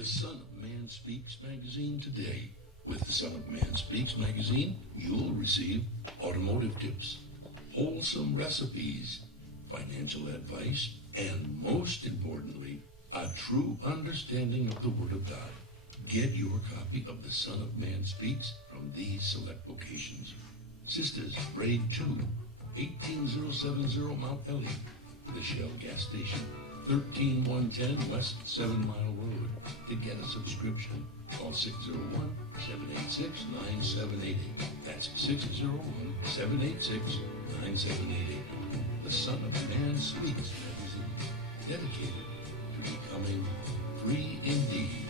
the Son of Man Speaks magazine today. With the Son of Man Speaks magazine, you'll receive automotive tips, wholesome recipes, financial advice, and most importantly, a true understanding of the Word of God. Get your copy of The Son of Man Speaks from these select locations. Sisters, Braid 2, 18070 Mount Elliott, the Shell gas station, 13110 West 7 Mile Road. To get a subscription, call 601-786-9788. That's 601-786-9788. The Son of Man Speaks magazine, dedicated to becoming free indeed.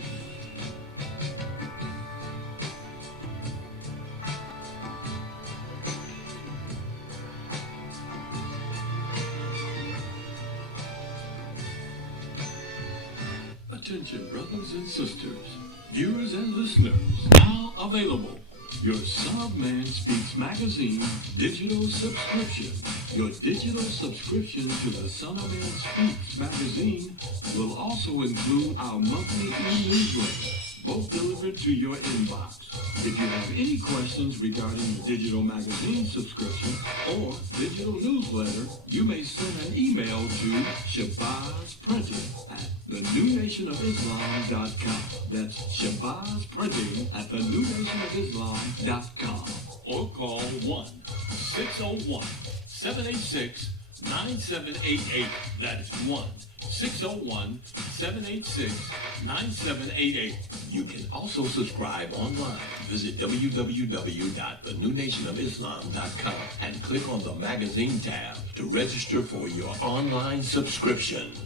Attention, brothers and sisters, viewers and listeners, now available. Your Son of Man Speaks magazine digital subscription. Your digital subscription to the Son of Man Speaks magazine will also include our monthly e-newsletter, both delivered to your inbox. If you have any questions regarding the digital magazine subscription or digital newsletter, you may send an email to ShabazPrinting at thenewnationofislam.com. That's ShabazPrinting@thenewnationofislam.com. Or call 1-601-786-9788. That is 1-601-786-9788. You can also subscribe online. Visit www.thenewnationofislam.com and click on the magazine tab to register for your online subscription.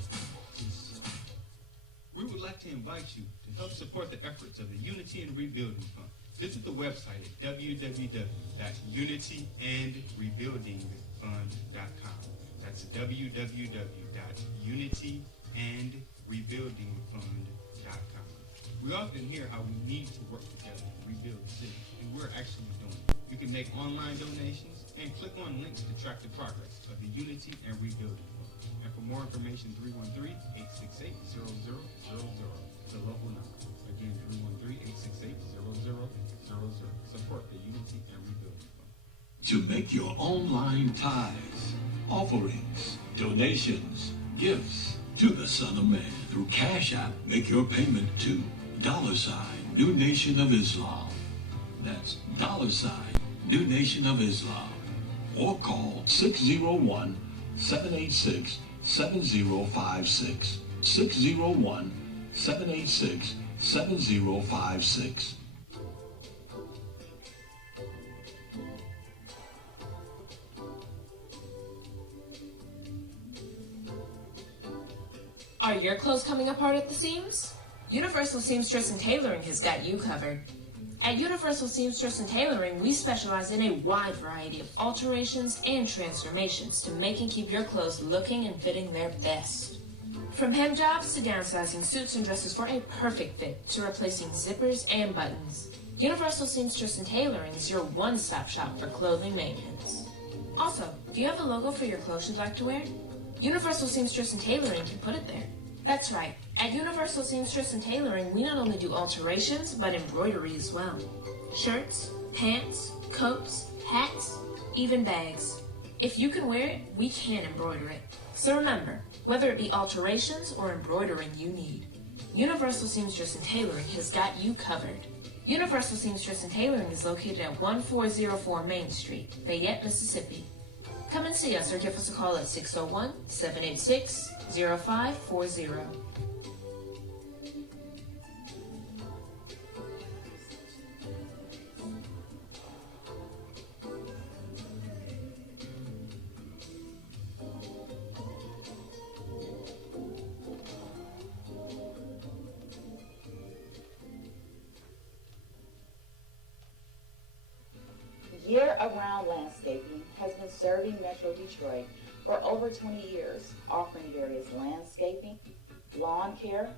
We would like to invite you to help support the efforts of the Unity and Rebuilding Fund. Visit the website at www.unityandrebuildingfund.com. That's www.unityandrebuildingfund.com. We often hear how we need to work together to rebuild the city, and we're actually doing it. You can make online donations and click on links to track the progress of the Unity and Rebuilding Fund. And for more information, 313-868-0000 is the local number. Again, 313-868-0000. Support the Unity and Rebuilding Fund. To make your online tithes, offerings, donations, gifts to the Son of Man through Cash App, make your payment to $New Nation of Islam. That's $New Nation of Islam. Or call 601-786-7056. 601-786-7056. Are your clothes coming apart at the seams? Universal Seamstress and Tailoring has got you covered. At Universal Seamstress and Tailoring, we specialize in a wide variety of alterations and transformations to make and keep your clothes looking and fitting their best. From hem jobs to downsizing suits and dresses for a perfect fit to replacing zippers and buttons, Universal Seamstress and Tailoring is your one-stop shop for clothing maintenance. Also, do you have a logo for your clothes you'd like to wear? Universal Seamstress and Tailoring can put it there. That's right. At Universal Seamstress and Tailoring, we not only do alterations, but embroidery as well. Shirts, pants, coats, hats, even bags. If you can wear it, we can embroider it. So remember, whether it be alterations or embroidering you need, Universal Seamstress and Tailoring has got you covered. Universal Seamstress and Tailoring is located at 1404 Main Street, Fayette, Mississippi. Come and see us or give us a call at 601-786-0540. Year-Around Landscaping has been serving Metro Detroit for over 20 years, offering various landscaping, lawn care,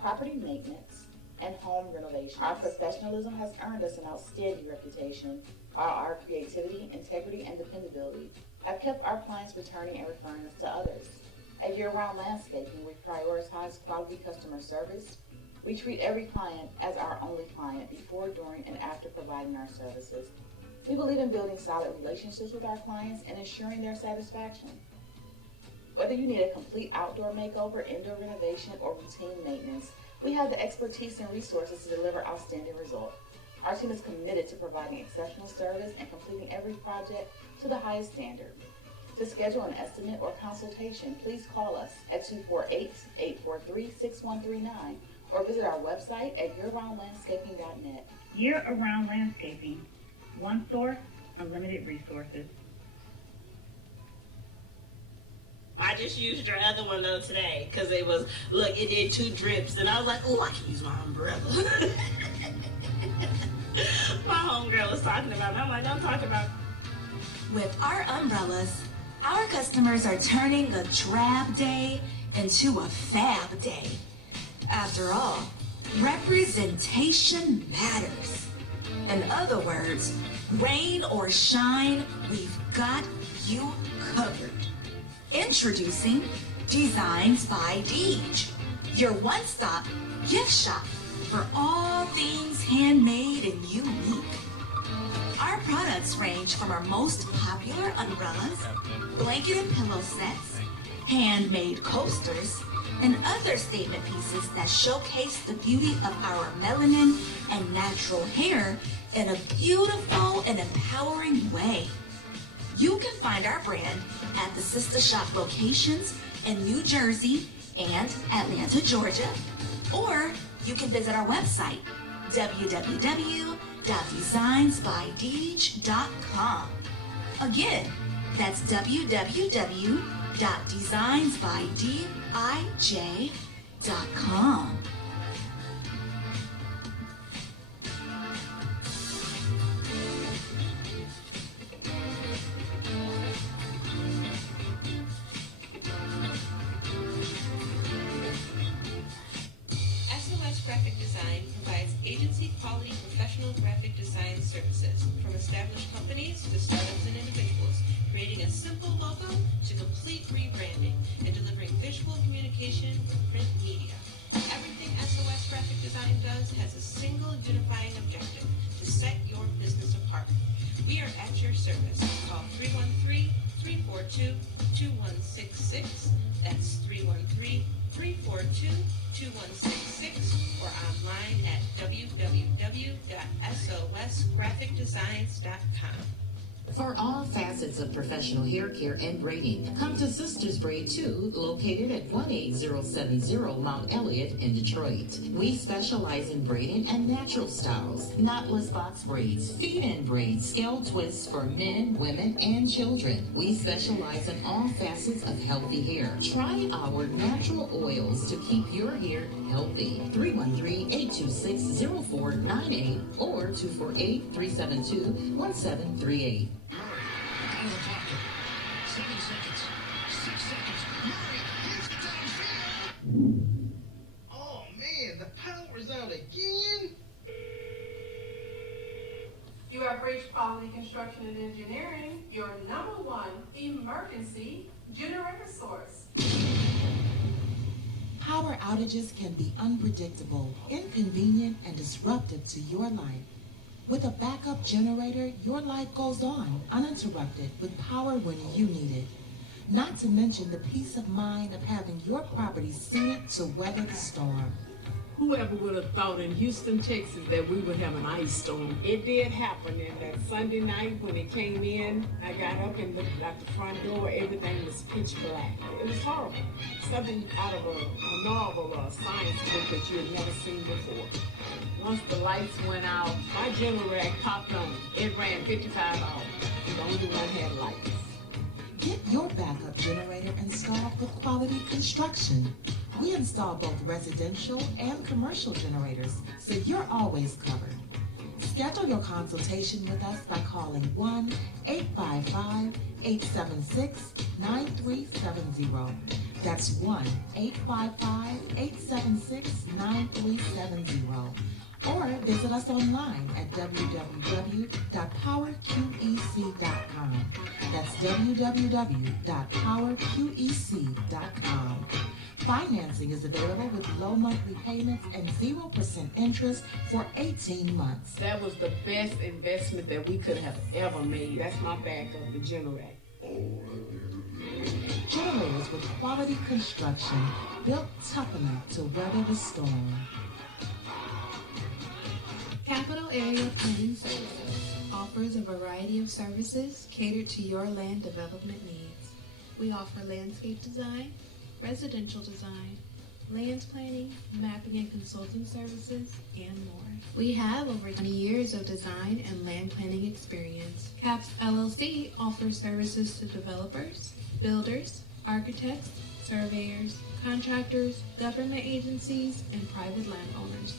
property maintenance, and home renovation. Our professionalism has earned us an outstanding reputation, while our creativity, integrity, and dependability have kept our clients returning and referring us to others. At Year-Round Landscaping, we prioritize quality customer service, We treat every client as our only client before, during, and after providing our services. We believe in building solid relationships with our clients and ensuring their satisfaction. Whether you need a complete outdoor makeover, indoor renovation, or routine maintenance, we have the expertise and resources to deliver outstanding results. Our team is committed to providing exceptional service and completing every project to the highest standard. To schedule an estimate or consultation, please call us at 248-843-6139 or visit our website at yearroundlandscaping.net. Year-round landscaping. One source, unlimited resources. I just used your other one though today because it did 2 drips and I was like, oh, I can use my umbrella. My homegirl was talking about it. I'm like, don't talk about it. With our umbrellas, our customers are turning a drab day into a fab day. After all, representation matters. In other words, rain or shine, we've got you covered. Introducing Designs by Deej, your one-stop gift shop for all things handmade and unique. Our products range from our most popular umbrellas, blanket and pillow sets, handmade coasters, and other statement pieces that showcase the beauty of our melanin and natural hair in a beautiful and empowering way. You can find our brand at the sister shop locations in New Jersey and Atlanta, Georgia, or you can visit our website, www.designsbydeej.com. Again, that's www.designsbydeej.com. SOS Graphic Design provides agency-quality professional graphic design services from established companies to startups and individuals, creating a simple logo to complete rebranding and delivering visual communication with print media. Everything SOS Graphic Design does has a single unifying objective: to set your business apart. We are at your service. Call 313-342-2166. That's 313-342-2166 or online at www.sosgraphicdesigns.com. For all facets of professional hair care and braiding, come to Sisters Braid 2, located at 18070 Mount Elliott in Detroit. We specialize in braiding and natural styles, knotless box braids, feed-in braids, scale twists for men, women, and children. We specialize in all facets of healthy hair. Try our natural oils to keep your hair healthy. 313-826-0498 or 248-372-1738. On the clock. 7 seconds. 6 seconds. Murray hits it downfield. Oh man, the power's out again. You have reached Quality Construction and Engineering, your #1 emergency generator source. Power outages can be unpredictable, inconvenient, and disruptive to your life. With a backup generator, your life goes on uninterrupted with power when you need it. Not to mention the peace of mind of having your property suited to weather the storm. Whoever would have thought in Houston, Texas, that we would have an ice storm? It did happen, and that Sunday night when it came in, I got up and looked out the front door. Everything was pitch black. It was horrible. Something out of a novel or a science book that you had never seen before. Once the lights went out, my generator popped on. It ran 55 hours. The only one had lights. Get your backup generator installed with Quality Construction. We install both residential and commercial generators, so you're always covered. Schedule your consultation with us by calling 1-855-876-9370. That's 1-855-876-9370. or visit us online at www.powerqec.com. That's www.powerqec.com. Financing is available with low monthly payments and 0% interest for 18 months. That was the best investment that we could have ever made. That's my backup, the generator. Generators with quality construction built tough enough to weather the storm. Capital Area Planning Services offers a variety of services catered to your land development needs. We offer landscape design, residential design, land planning, mapping and consulting services, and more. We have over 20 years of design and land planning experience. CAPS LLC offers services to developers, builders, architects, surveyors, contractors, government agencies, and private landowners.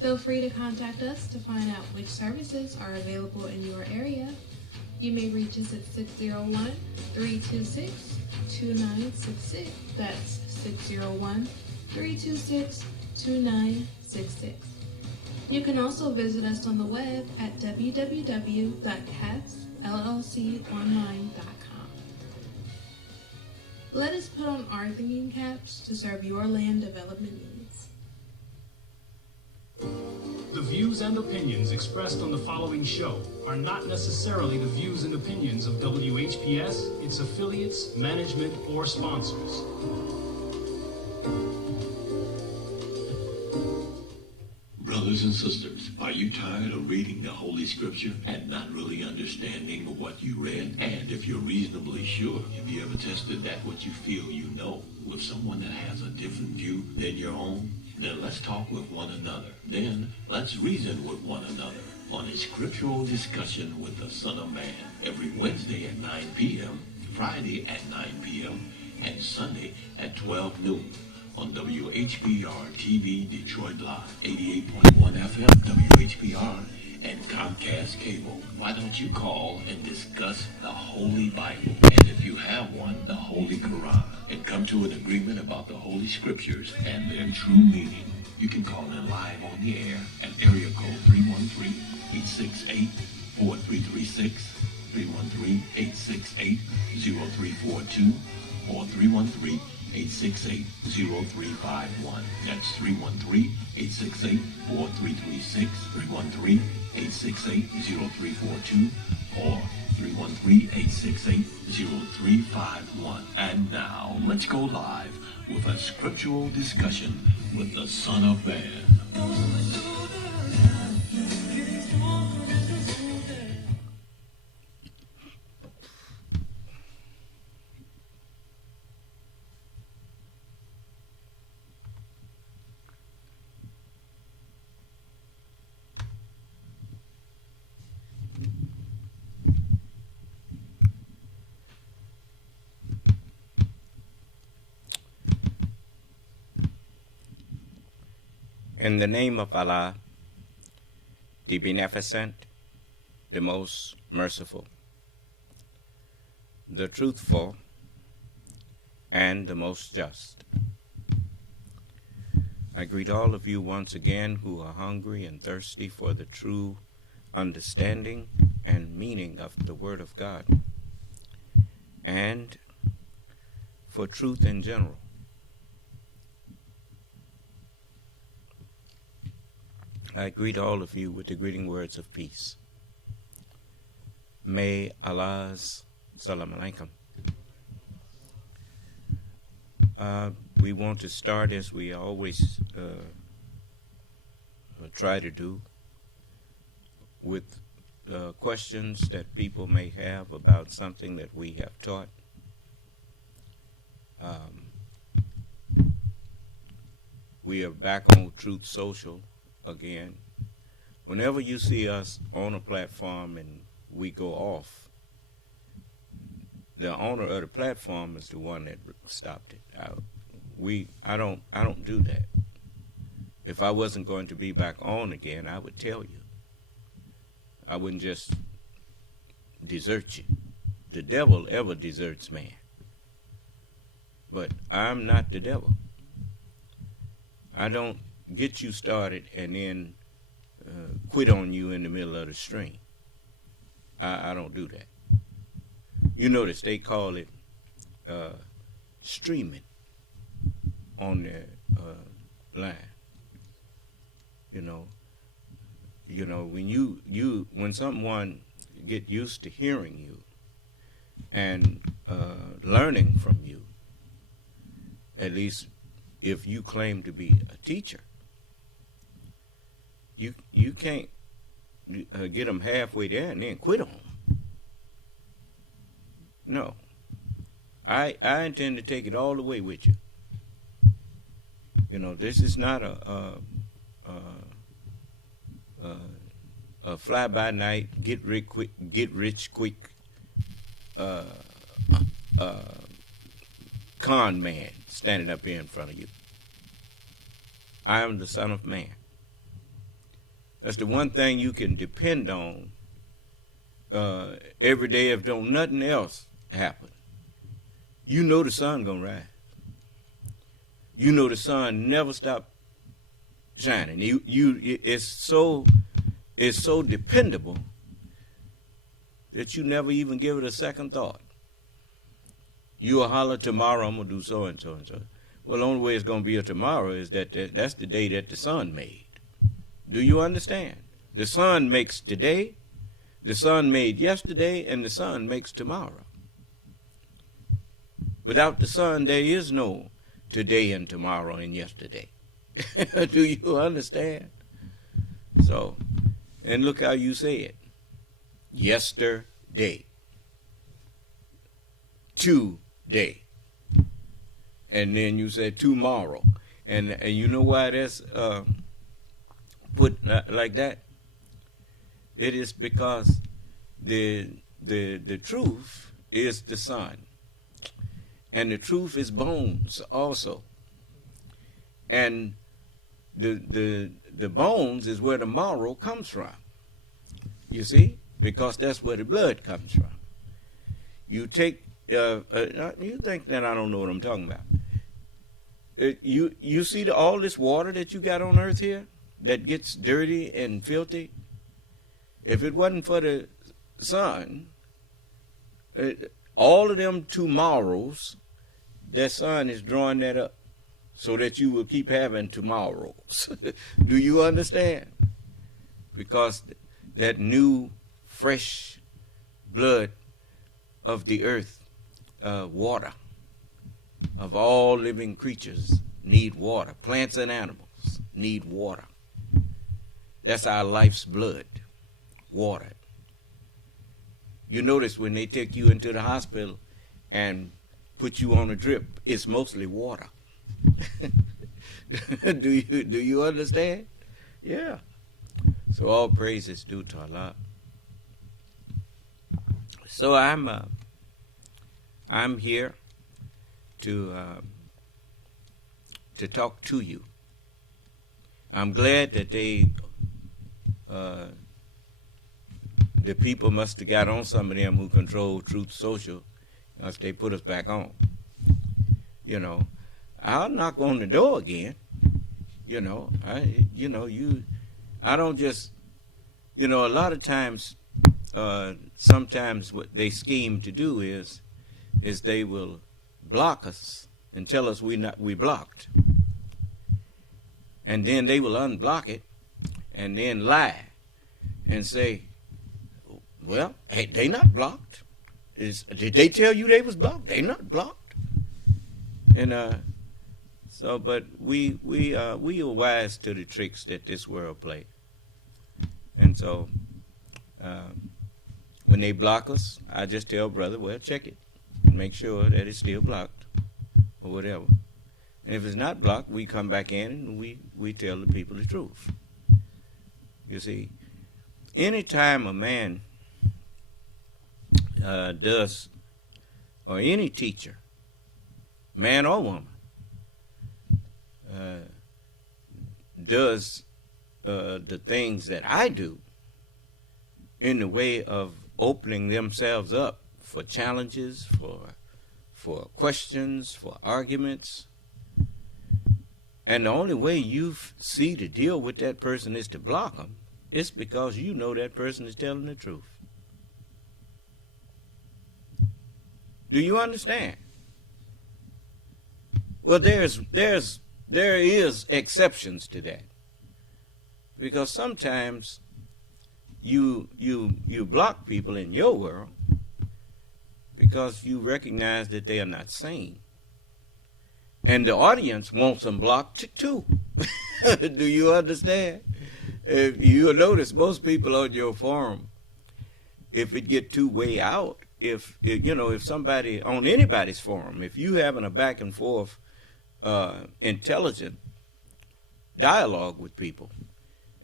Feel free to contact us to find out which services are available in your area. You may reach us at 601-326-2966. That's 601-326-2966. You can also visit us on the web at www.capsllconline.com. Let us put on our thinking caps to serve your land development needs. The views and opinions expressed on the following show are not necessarily the views and opinions of WHPS, its affiliates, management, or sponsors. Brothers and sisters, are you tired of reading the Holy Scripture and not really understanding what you read? And if you're reasonably sure, have you ever tested that what you feel you know with someone that has a different view than your own? Then let's talk with one another. Then let's reason with one another on a Scriptural Discussion with the Son of Man every Wednesday at 9 p.m., Friday at 9 p.m., and Sunday at 12 noon on WHPR TV Detroit Live, 88.1 FM WHPR, and Comcast Cable. Why don't you call and discuss the Holy Bible, and if you have one, the Holy Quran, and come to an agreement about the Holy Scriptures and their true meaning? You can call in live on the air at area code 313-868-4336, 313-868-0342, or 313-868-0351. That's 313-868-4336, 313-868-0342, or 313-868-0351. And now, let's go live with a Scriptural Discussion with the Son of Man. In the name of Allah, the Beneficent, the Most Merciful, the Truthful, and the Most Just. I greet all of you once again who are hungry and thirsty for the true understanding and meaning of the Word of God, and for truth in general. I greet all of you with the greeting words of peace. May Allah's Salam Alaikum. We want to start, as we always try to do, with questions that people may have about something that we have taught. We are back on Truth Social again. Whenever you see us on a platform and we go off, the owner of the platform is the one that stopped it. I don't do that. If I wasn't going to be back on again, I would tell you. I wouldn't just desert you. The devil ever deserts man. But I'm not the devil. I don't get you started and then quit on you in the middle of the stream. I don't do that. You notice they call it streaming on their line. When someone get used to hearing you and learning from you, at least if you claim to be a teacher, you can't get them halfway there and then quit on them. No. I intend to take it all the way with you. This is not a fly by night, get rich quick con man standing up here in front of you. I am the Son of Man. That's the one thing you can depend on every day if don't nothing else happen. You know the sun gonna rise. You know the sun never stop shining. It's so dependable that you never even give it a second thought. You'll holler, tomorrow I'm gonna do so and so and so. Well, the only way it's gonna be a tomorrow is that's the day that the sun made. Do you understand? The sun makes today, the sun made yesterday, and the sun makes tomorrow. Without the sun, there is no today and tomorrow and yesterday. Do you understand? So, and look how you say it. Yesterday. Today. And then you said tomorrow. And you know why that's put like that? It is because the truth is the sun. And the truth is bones also. And the bones is where the marrow comes from. You see? Because that's where the blood comes from. You take, you think that I don't know what I'm talking about. You see all this water that you got on earth here that gets dirty and filthy? If it wasn't for the sun, all of them tomorrows, that sun is drawing that up so that you will keep having tomorrows. Do you understand? Because that new, fresh blood of the earth, water, of all living creatures need water. Plants and animals need water. That's our life's blood, water. You notice when they take you into the hospital and put you on a drip, it's mostly water. Do you understand? Yeah. So all praise is due to Allah. So I'm here to talk to you. I'm glad that the people must have got on some of them who control Truth Social, because they put us back on. I'll knock on the door again. I don't just, a lot of times, sometimes what they scheme to do is they will block us and tell us we blocked. And then they will unblock it and then lie and say, well, hey, they not blocked. Did they tell you they was blocked? They not blocked. And but we are wise to the tricks that this world play. And so when they block us, I just tell brother, well, check it and make sure that it's still blocked or whatever. And if it's not blocked, we come back in and we tell the people the truth. You see, anytime a man does, or any teacher, man or woman, does the things that I do in the way of opening themselves up for challenges, for questions, for arguments, And the only way you see to deal with that person is to block them. It's because you know that person is telling the truth. Do you understand? Well, there is exceptions to that, because sometimes you block people in your world because you recognize that they are not sane, and the audience wants them blocked too. Do you understand? If you'll notice, most people on your forum, if it get too way out, if somebody on anybody's forum, if you having a back and forth intelligent dialogue with people,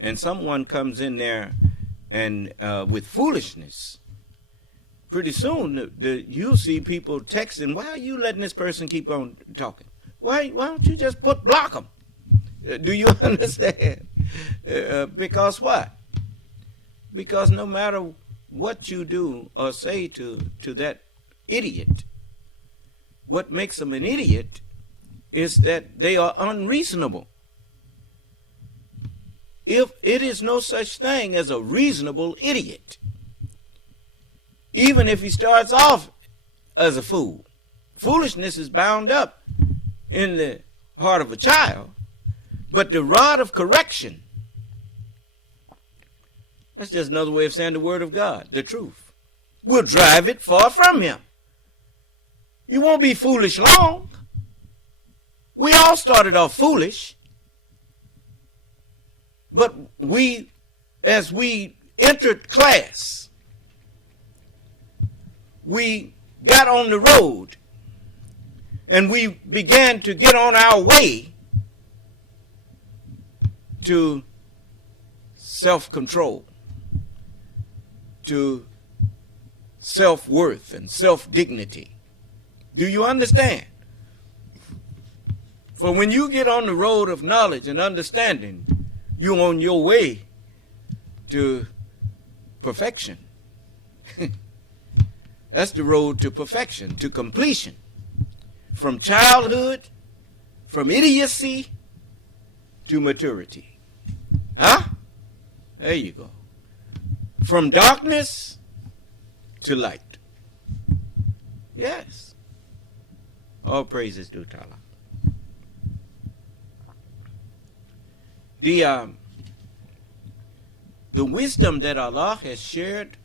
and someone comes in there and with foolishness, pretty soon you'll see people texting, why are you letting this person keep on talking? Why don't you just block them? Do you understand? Because what? Because no matter what you do or say to that idiot, what makes them an idiot is that they are unreasonable. If it is no such thing as a reasonable idiot, even if he starts off as a fool, foolishness is bound up in the heart of a child, but the rod of correction, that's just another way of saying the word of God, the truth, will drive it far from him. You won't be foolish long. We all started off foolish, but as we entered class, we got on the road and we began to get on our way to self-control, to self-worth and self-dignity. Do you understand? For when you get on the road of knowledge and understanding, you're on your way to perfection. That's the road to perfection, to completion. From childhood, from idiocy to maturity. Huh? There you go. From darkness to light. Yes. All praises due to Allah. The wisdom that Allah has shared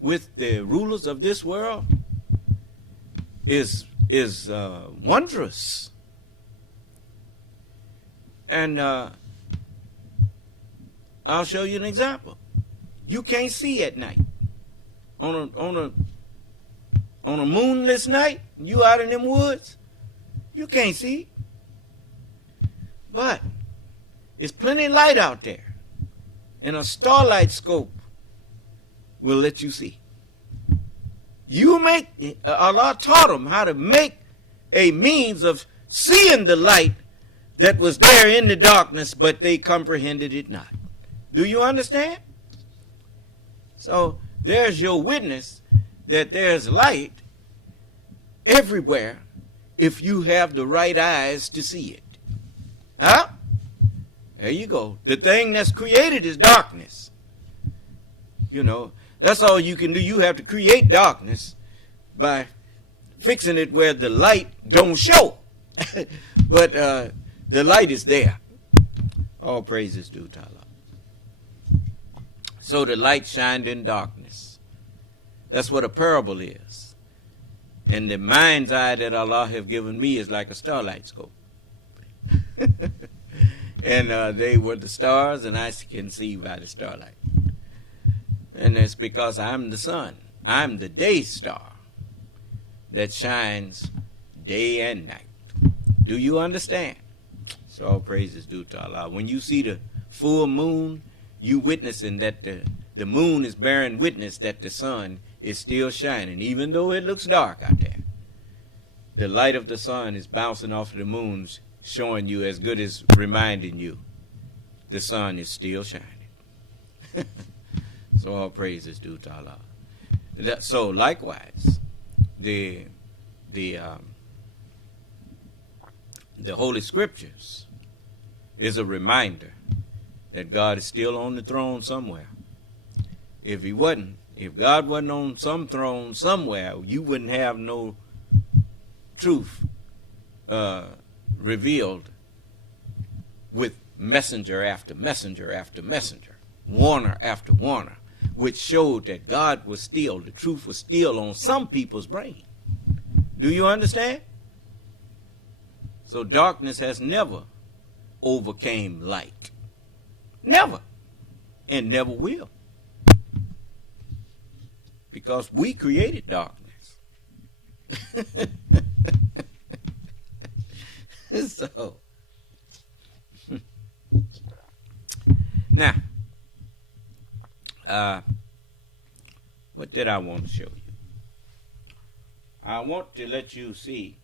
with the rulers of this world is wondrous. And I'll show you an example. You can't see at night. On a moonless night, you out in them woods, you can't see. But there's plenty of light out there. And a starlight scope will let you see. Allah taught them how to make a means of seeing the light that was there in the darkness, but they comprehended it not. Do you understand? So there's your witness that there's light everywhere if you have the right eyes to see it. Huh? There you go. The thing that's created is darkness. You know, that's all you can do. You have to create darkness by fixing it where the light don't show. But the light is there. All praises due to Allah. So the light shined in darkness. That's what a parable is. And the mind's eye that Allah have given me is like a starlight scope. And they were the stars, and I can see by the starlight. And it's because I'm the sun. I'm the day star that shines day and night. Do you understand? So all praises due to Allah. When you see the full moon, you witnessing that the moon is bearing witness that the sun is still shining, even though it looks dark out there. The light of the sun is bouncing off of the moon, showing you as good as reminding you the sun is still shining. So all praises due to Allah. So likewise, the Holy Scriptures is a reminder that God is still on the throne somewhere. If God wasn't on some throne somewhere, you wouldn't have no truth revealed with messenger after messenger after messenger, warner after warner, which showed that the truth was still on some people's brain. Do you understand? So darkness has never overcame light. Never. And never will. Because we created darkness. So, now, what did I want to show you? I want to let you see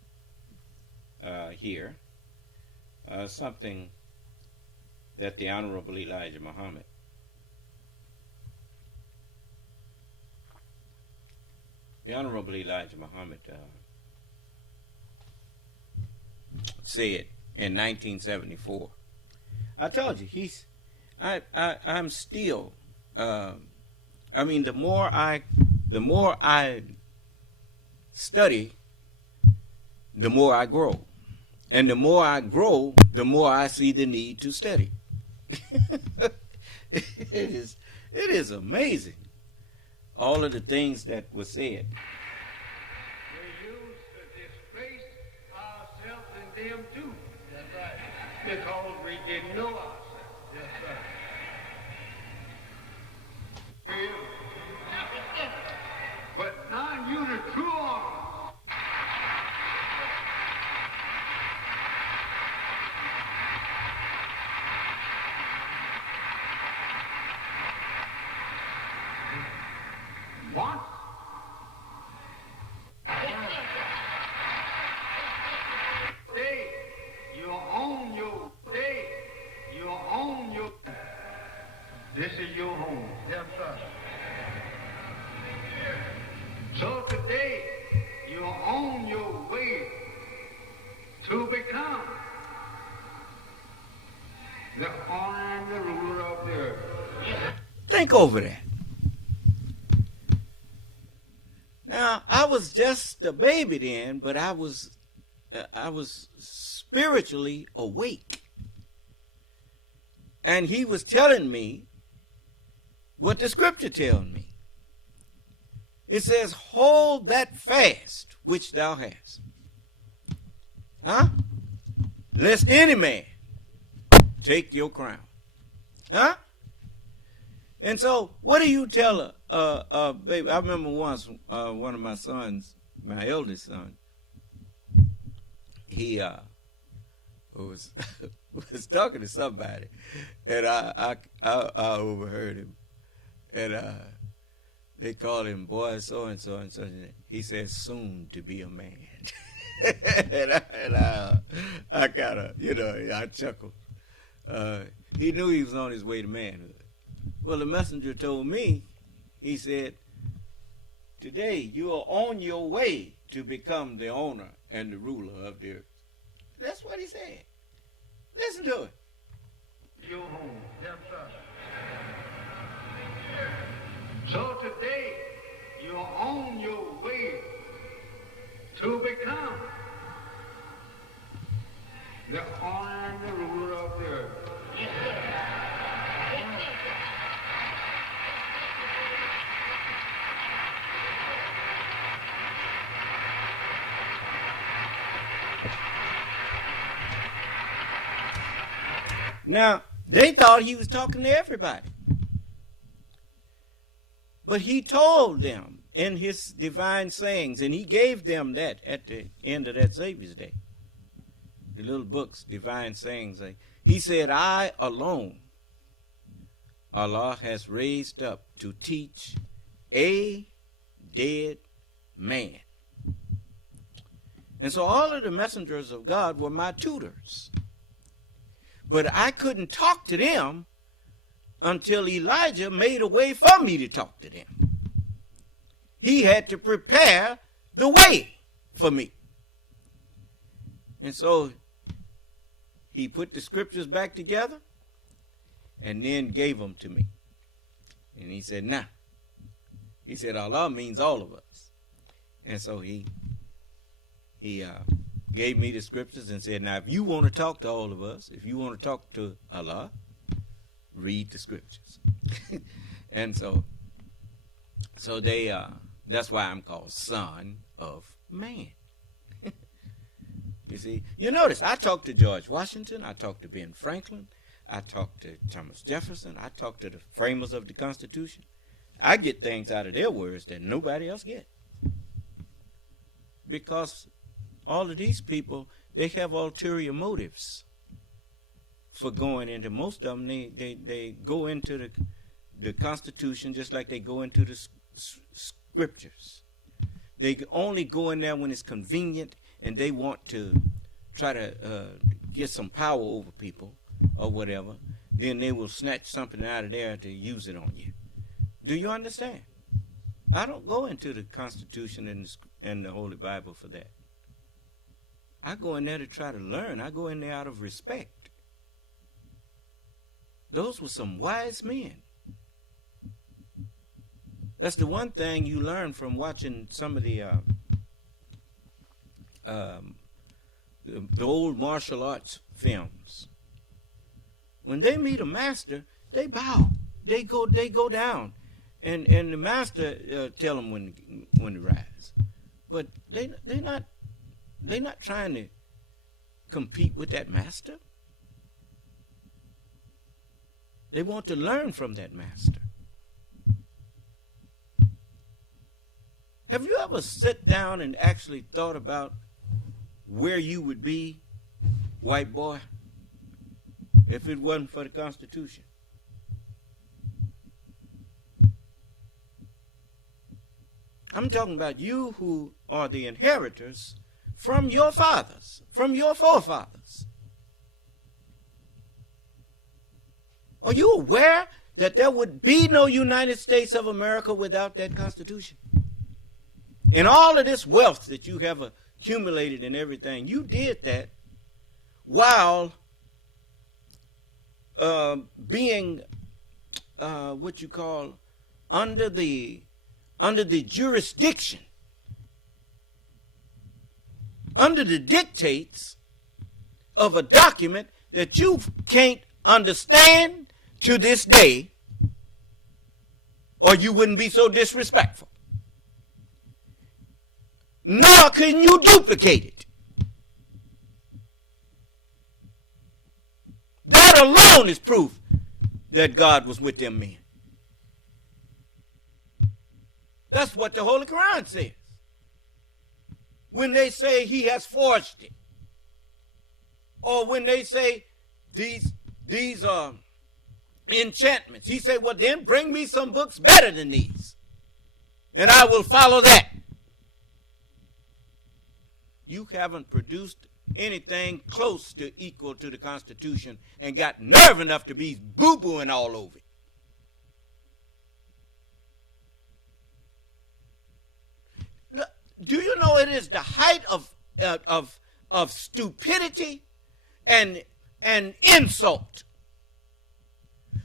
here something that the Honorable Elijah Muhammad said in 1974. I told you I'm still. The more I study, the more I grow, and the more I grow, the more I see the need to study. It is amazing, all of the things that were said. We used to disgrace ourselves and them too. That's right. Because we didn't know ourselves. Yes, sir. But now you the true honor. What? Day, you own your day. You own your. This is your home. Yes, sir. So today, you own your way to become the owner and the ruler of the earth. Think over that. Now, I was just a baby then, but I was spiritually awake. And he was telling me what the scripture tells me. It says, hold that fast which thou hast. Huh? Lest any man take your crown. Huh? And so, what do you tell baby? I remember once one of my sons, my eldest son, he was was talking to somebody, and I overheard him, and they called him boy so and so and so. He said, "Soon to be a man," and I kind of, I chuckled. He knew he was on his way to manhood. Well, the messenger told me, he said, today you are on your way to become the owner and the ruler of the earth. That's what he said. Listen to it. Your home. Yes, sir. So today you are on your way to become the owner and the ruler of the earth. Yes, sir. Yes, sir. Now, they thought he was talking to everybody. But he told them in his divine sayings, and he gave them that at the end of that Savior's Day. The little books, divine sayings. He said, I alone, Allah has raised up to teach a dead man. And so all of the messengers of God were my tutors. But I couldn't talk to them until Elijah made a way for me to talk to them. He had to prepare the way for me. And so he put the scriptures back together and then gave them to me. And he said, nah. He said, Allah means all of us. And so he gave me the scriptures and said, now, if you want to talk to all of us, if you want to talk to Allah, read the scriptures. And so they, that's why I'm called Son of Man. You see, you notice, I talked to George Washington, I talked to Ben Franklin, I talked to Thomas Jefferson, I talked to the framers of the Constitution. I get things out of their words that nobody else gets. Because all of these people, they have ulterior motives for going into, most of them, they go into the Constitution just like they go into the scriptures. They only go in there when it's convenient and they want to try to get some power over people or whatever. Then they will snatch something out of there to use it on you. Do you understand? I don't go into the Constitution and the Holy Bible for that. I go in there to try to learn. I go in there out of respect. Those were some wise men. That's the one thing you learn from watching some of the old martial arts films. When they meet a master, they bow. They go down, and the master tell them when to rise. But they're not trying to compete with that master. They want to learn from that master. Have you ever sat down and actually thought about where you would be, white boy, if it wasn't for the Constitution? I'm talking about you who are the inheritors from your fathers, from your forefathers. Are you aware that there would be no United States of America without that Constitution? And all of this wealth that you have accumulated and everything, you did that while being what you call under the jurisdiction, under the dictates of a document that you can't understand to this day, or you wouldn't be so disrespectful. Nor can you duplicate it. That alone is proof that God was with them men. That's what the Holy Quran says. When they say he has forged it, or when they say these enchantments, he said, well, then bring me some books better than these, and I will follow that. You haven't produced anything close to equal to the Constitution and got nerve enough to be boo-booing all over it. Do you know it is the height of stupidity and insult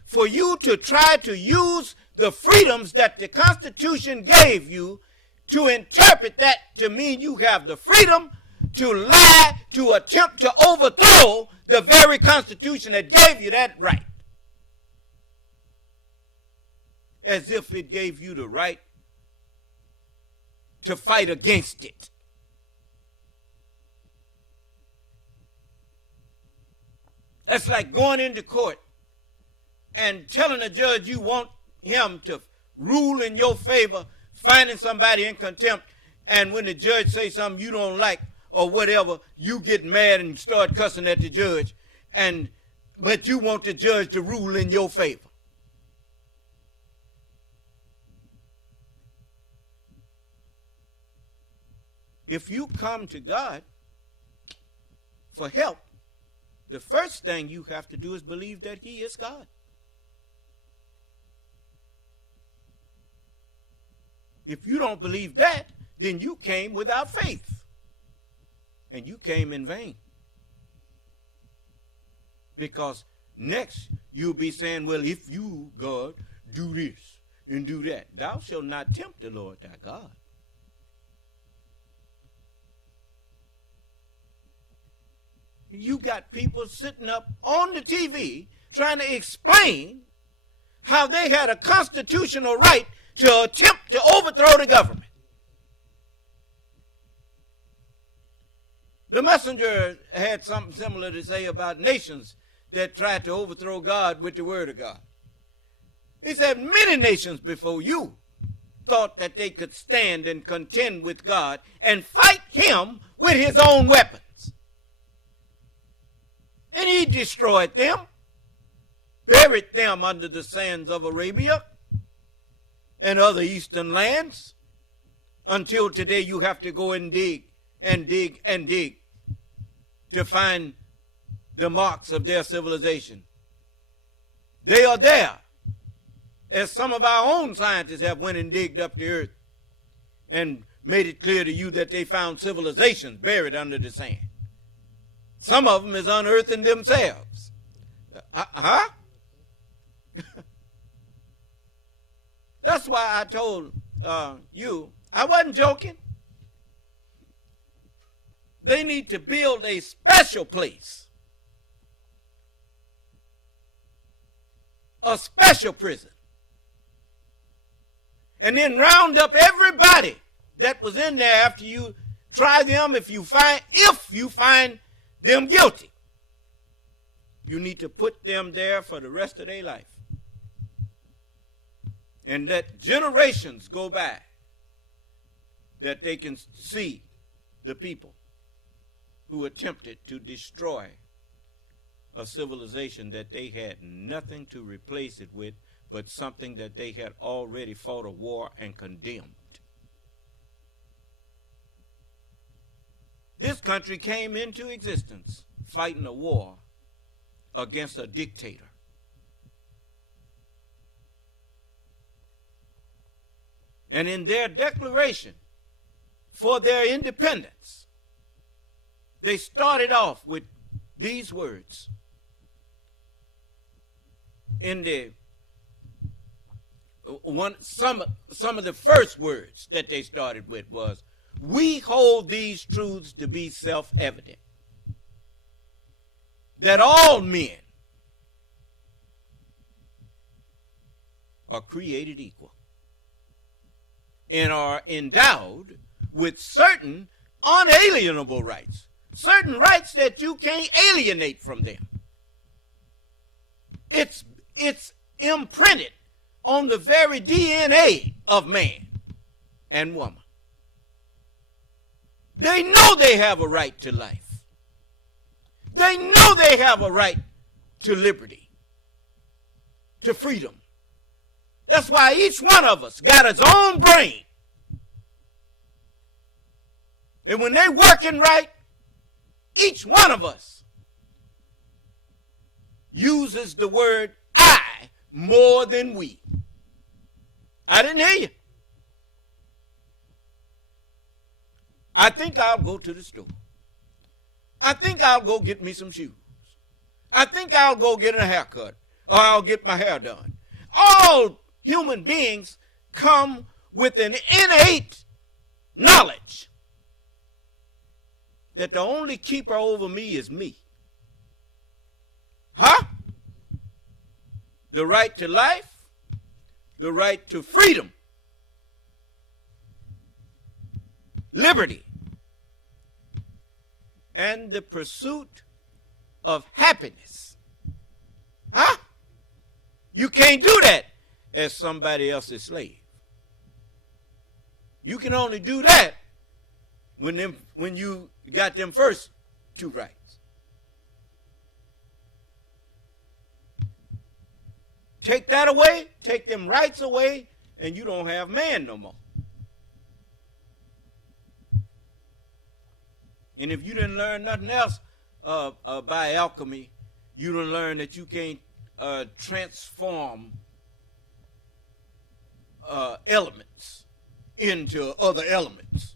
for you to try to use the freedoms that the Constitution gave you to interpret that to mean you have the freedom to lie, to attempt to overthrow the very Constitution that gave you that right. As if it gave you the right to fight against it. That's like going into court and telling a judge you want him to rule in your favor, finding somebody in contempt, and when the judge says something you don't like or whatever, you get mad and start cussing at the judge, but you want the judge to rule in your favor. If you come to God for help, the first thing you have to do is believe that he is God. If you don't believe that, then you came without faith. And you came in vain. Because next you'll be saying, well, if you, God, do this and do that, thou shalt not tempt the Lord thy God. You got people sitting up on the TV trying to explain how they had a constitutional right to attempt to overthrow the government. The messenger had something similar to say about nations that tried to overthrow God with the word of God. He said, many nations before you thought that they could stand and contend with God and fight him with his own weapons. And he destroyed them, buried them under the sands of Arabia and other eastern lands. Until today you have to go and dig and dig and dig to find the marks of their civilization. They are there, as some of our own scientists have went and digged up the earth and made it clear to you that they found civilizations buried under the sand. Some of them is unearthing themselves. That's why I told you, I wasn't joking. They need to build a special place, a special prison, and then round up everybody that was in there after you try them. If you find them guilty, you need to put them there for the rest of their life and let generations go by that they can see the people who attempted to destroy a civilization that they had nothing to replace it with but something that they had already fought a war and condemned. This country came into existence fighting a war against a dictator. And in their declaration for their independence, they started off with these words. In the some of the first words that they started with was, "We hold these truths to be self-evident, that all men are created equal and are endowed with certain unalienable rights, certain rights that you can't alienate from them. It's imprinted on the very DNA of man and woman. They know they have a right to life. They know they have a right to liberty, to freedom. That's why each one of us got his own brain. And when they're working right, each one of us uses the word I more than we. I didn't hear you. I think I'll go to the store. I think I'll go get me some shoes. I think I'll go get a haircut, or I'll get my hair done. All human beings come with an innate knowledge that the only keeper over me is me. The right to life, the right to freedom, liberty, and the pursuit of happiness. You can't do that as somebody else's slave. You can only do that when you got them first two rights. Take that away, take them rights away, and you don't have man no more. And if you didn't learn nothing else by alchemy, you didn't learn that you can't transform elements into other elements.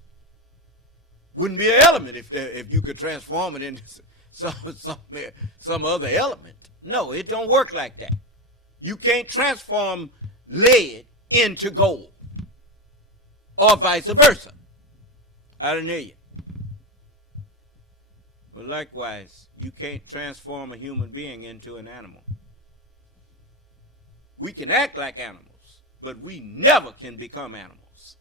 Wouldn't be an element if you could transform it into some other element. No, it don't work like that. You can't transform lead into gold, or vice versa. I didn't hear you. But likewise, you can't transform a human being into an animal. We can act like animals, but we never can become animals.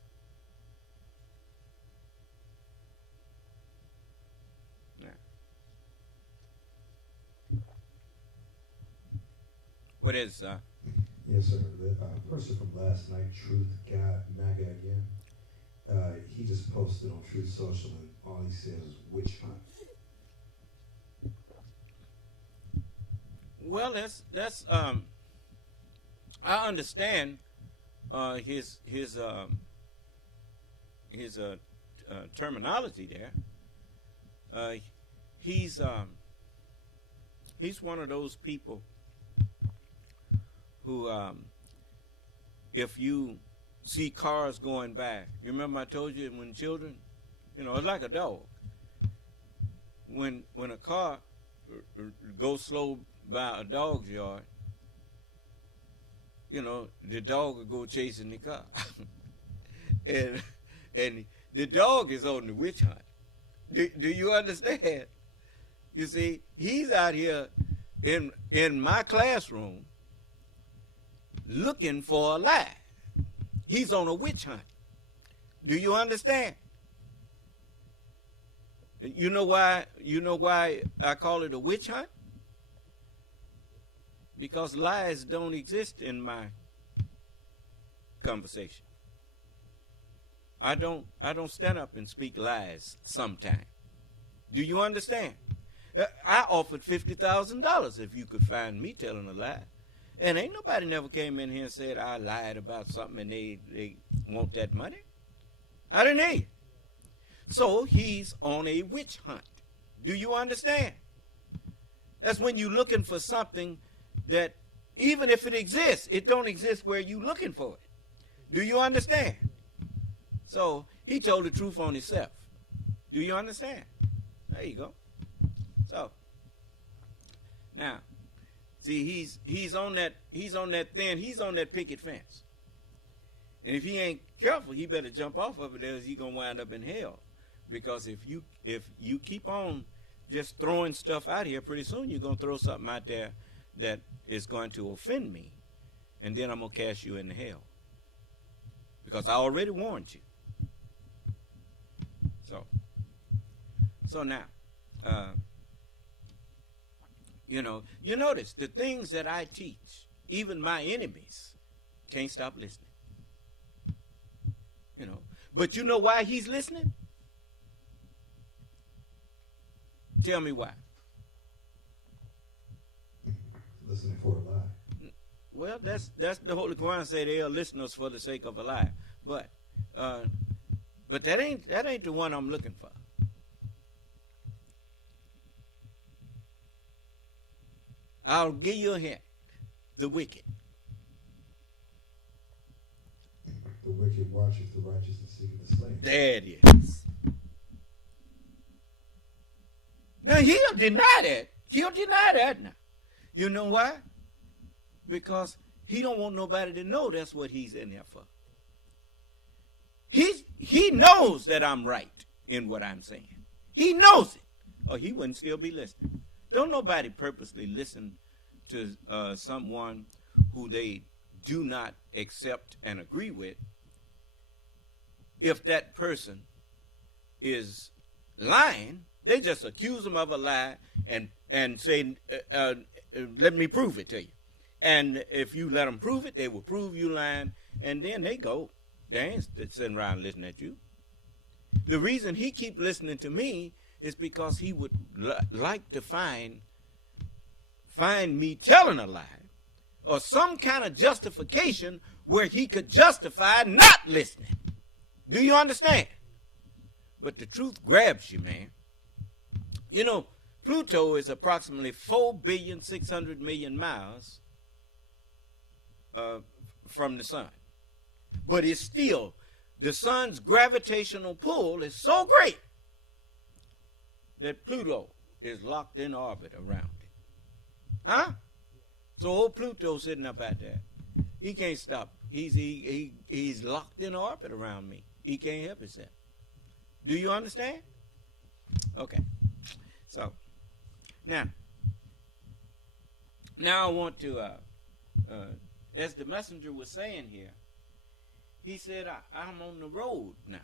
Yeah. What is, Yes, sir. The person from last night, Truth God MAGA again, he just posted on Truth Social, and all he said was witch hunt. Well, that's I understand his terminology there. He's one of those people who, if you see cars going by, you remember I told you when children, it's like a dog. When a car goes slow by a dog's yard, the dog will go chasing the car. and the dog is on the witch hunt. Do you understand? You see, he's out here in my classroom looking for a lie. He's on a witch hunt. Do you understand? You know why I call it a witch hunt? Because lies don't exist in my conversation. I don't stand up and speak lies sometime. Do you understand? I offered $50,000 if you could find me telling a lie. And ain't nobody never came in here and said I lied about something and they want that money. I didn't hear you. So he's on a witch hunt. Do you understand? That's when you're looking for something that even if it exists, it don't exist where you looking for it. Do you understand? So he told the truth on himself. Do you understand? There you go. So now, see, he's on that picket fence. And if he ain't careful, he better jump off of it, else he's gonna wind up in hell. Because if you keep on just throwing stuff out here, pretty soon you're gonna throw something out there that is going to offend me, and then I'm gonna cast you into hell. Because I already warned you. So now, you notice the things that I teach, even my enemies can't stop listening. But you know why he's listening? Tell me why. Listening for a lie. Well, that's the Holy Quran say they are listeners for the sake of a lie. But that ain't the one I'm looking for. I'll give you a hint. The wicked. The wicked watcheth the righteous and seeketh the slain. There it is. Now he'll deny that. He'll deny that now. You know why? Because he don't want nobody to know that's what he's in there for. He knows that I'm right in what I'm saying. He knows it, or he wouldn't still be listening. Don't nobody purposely listen to someone who they do not accept and agree with if that person is lying. They just accuse them of a lie and say, let me prove it to you. And if you let them prove it, they will prove you lying, and then they go. They ain't sitting around listening at you. The reason he keep listening to me is because he would like to find me telling a lie or some kind of justification where he could justify not listening. Do you understand? But the truth grabs you, man. Pluto is approximately 4,600,000,000 miles from the sun. But it's still, the sun's gravitational pull is so great that Pluto is locked in orbit around it. Huh? So old Pluto sitting up out there, he can't stop. He's locked in orbit around me. He can't help himself. Do you understand? Okay. So now I want to, as the messenger was saying here, he said, I'm on the road now.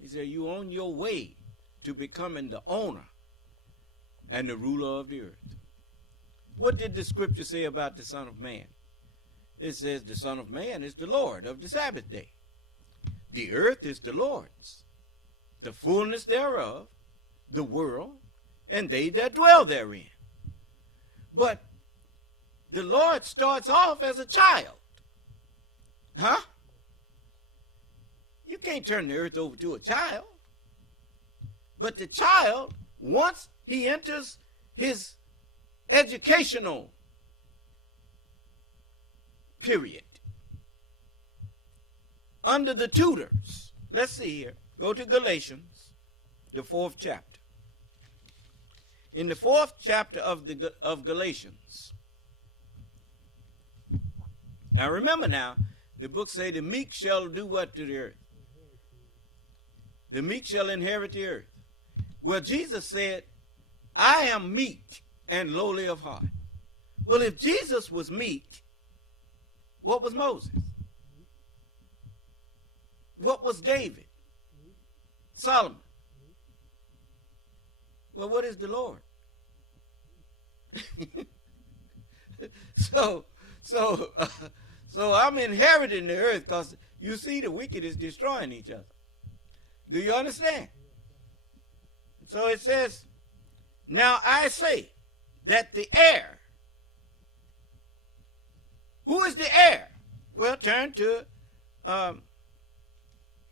He said, you on your way to becoming the owner and the ruler of the earth. What did the scripture say about the Son of Man? It says the Son of Man is the Lord of the Sabbath day. The earth is the Lord's, the fullness thereof, the world, and they that dwell therein. But the Lord starts off as a child. Huh? You can't turn the earth over to a child. But the child, once he enters his educational period, under the tutors, let's see here, go to Galatians, the 4th chapter. In the 4th chapter of Galatians, now remember now, the book say the meek shall do what to the earth? The meek shall inherit the earth. Well, Jesus said, I am meek and lowly of heart. Well, if Jesus was meek, what was Moses? What was David? Solomon? Well, what is the Lord? So I'm inheriting the earth because you see the wicked is destroying each other. Do you understand? So it says, now I say that the heir. Who is the heir? Well, turn to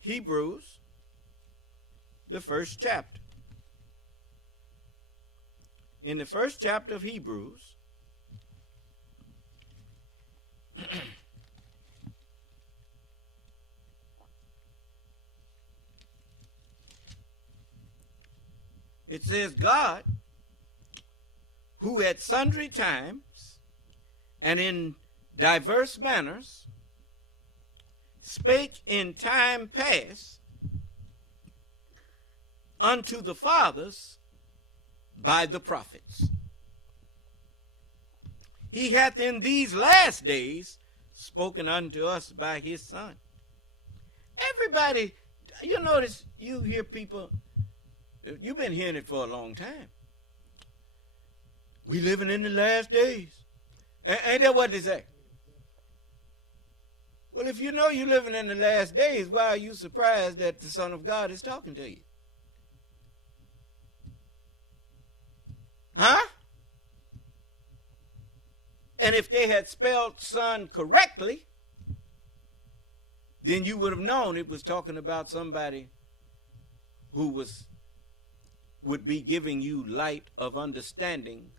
Hebrews, the 1st chapter. In the 1st chapter of Hebrews, it says, God, who at sundry times and in diverse manners spake in time past unto the fathers by the prophets. He hath in these last days spoken unto us by his Son. Everybody, you notice, you hear people, you've been hearing it for a long time. We living in the last days. Ain't that what they say? Well, if you know you're living in the last days, why are you surprised that the Son of God is talking to you? Huh? And if they had spelled son correctly, then you would have known it was talking about somebody who would be giving you light of understanding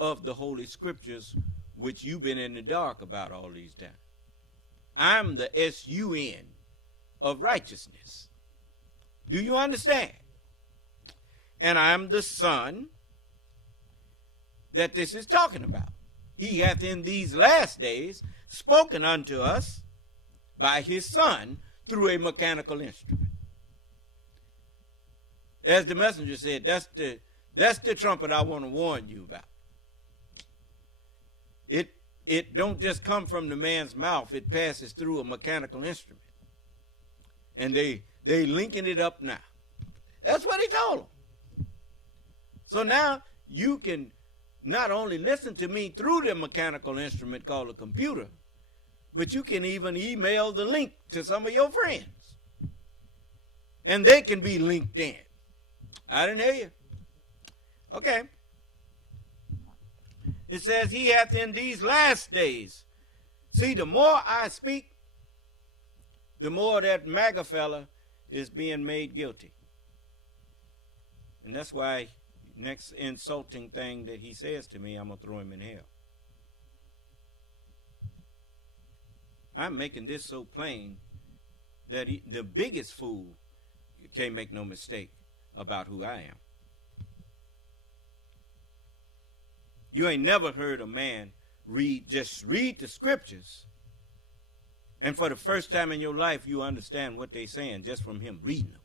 of the Holy Scriptures, which you've been in the dark about all these times. I'm the S-U-N of righteousness. Do you understand? And I'm the Son that this is talking about. He hath in these last days spoken unto us by his Son through a mechanical instrument. As the messenger said, that's the trumpet I want to warn you about. It don't just come from the man's mouth. It passes through a mechanical instrument. And they linking it up now. That's what he told them. So now you can not only listen to me through the mechanical instrument called a computer, but you can even email the link to some of your friends. And they can be linked in. I didn't hear you. Okay. It says, he hath in these last days. See, the more I speak, the more that MAGA fella is being made guilty. And that's why next insulting thing that he says to me, I'm going to throw him in hell. I'm making this so plain that the biggest fool can't make no mistake about who I am. You ain't never heard a man just read the scriptures, and for the first time in your life you understand what they're saying just from him reading them.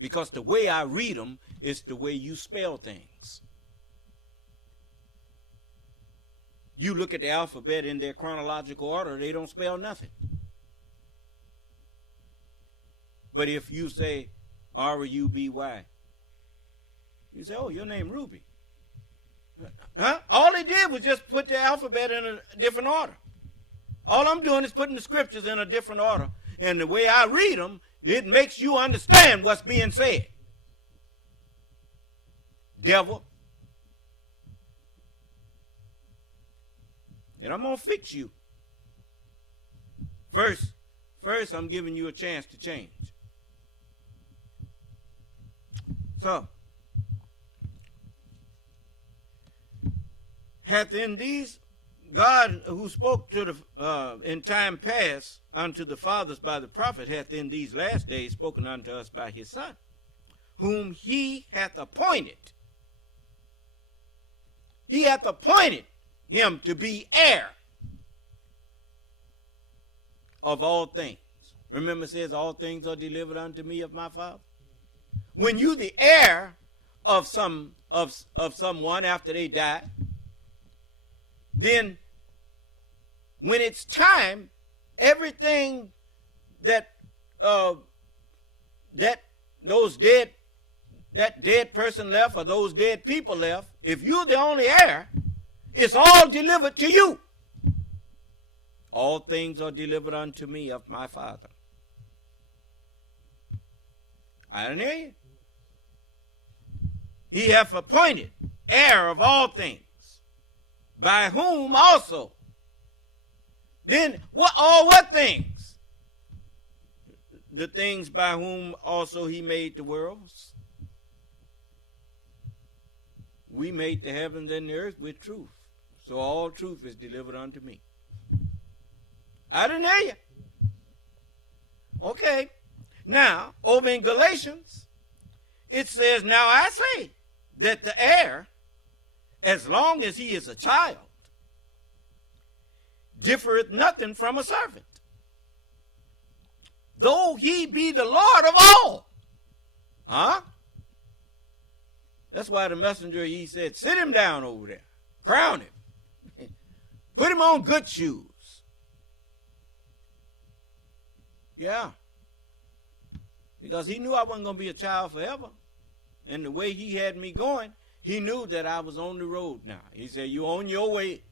Because the way I read them is the way you spell things. You look at the alphabet in their chronological order, they don't spell nothing. But if you say R-U-B-Y, you say, oh, your name Ruby. Huh? All they did was just put the alphabet in a different order. All I'm doing is putting the scriptures in a different order. And the way I read them, it makes you understand what's being said. Devil. And I'm going to fix you. First, I'm giving you a chance to change. So, hath in these, God who spoke to the in time past unto the fathers by the prophet, hath in these last days spoken unto us by his Son, whom he hath appointed. He hath appointed him to be heir of all things. Remember, it says, all things are delivered unto me of my Father. When you the heir of someone after they die, then when it's time, everything that that dead person left or those dead people left, if you're the only heir, it's all delivered to you. All things are delivered unto me of my Father. I didn't hear you. He hath appointed heir of all things, by whom also. Then what things? The things by whom also he made the worlds. We made the heavens and the earth with truth. So all truth is delivered unto me. I didn't hear you. Okay. Now, over in Galatians, it says, now I say that the heir, as long as he is a child, differeth nothing from a servant, though he be the Lord of all. Huh? That's why the messenger, he said, sit him down over there, crown him, put him on good shoes. Yeah. Because he knew I wasn't going to be a child forever. And the way he had me going, he knew that I was on the road now. He said, you're on your way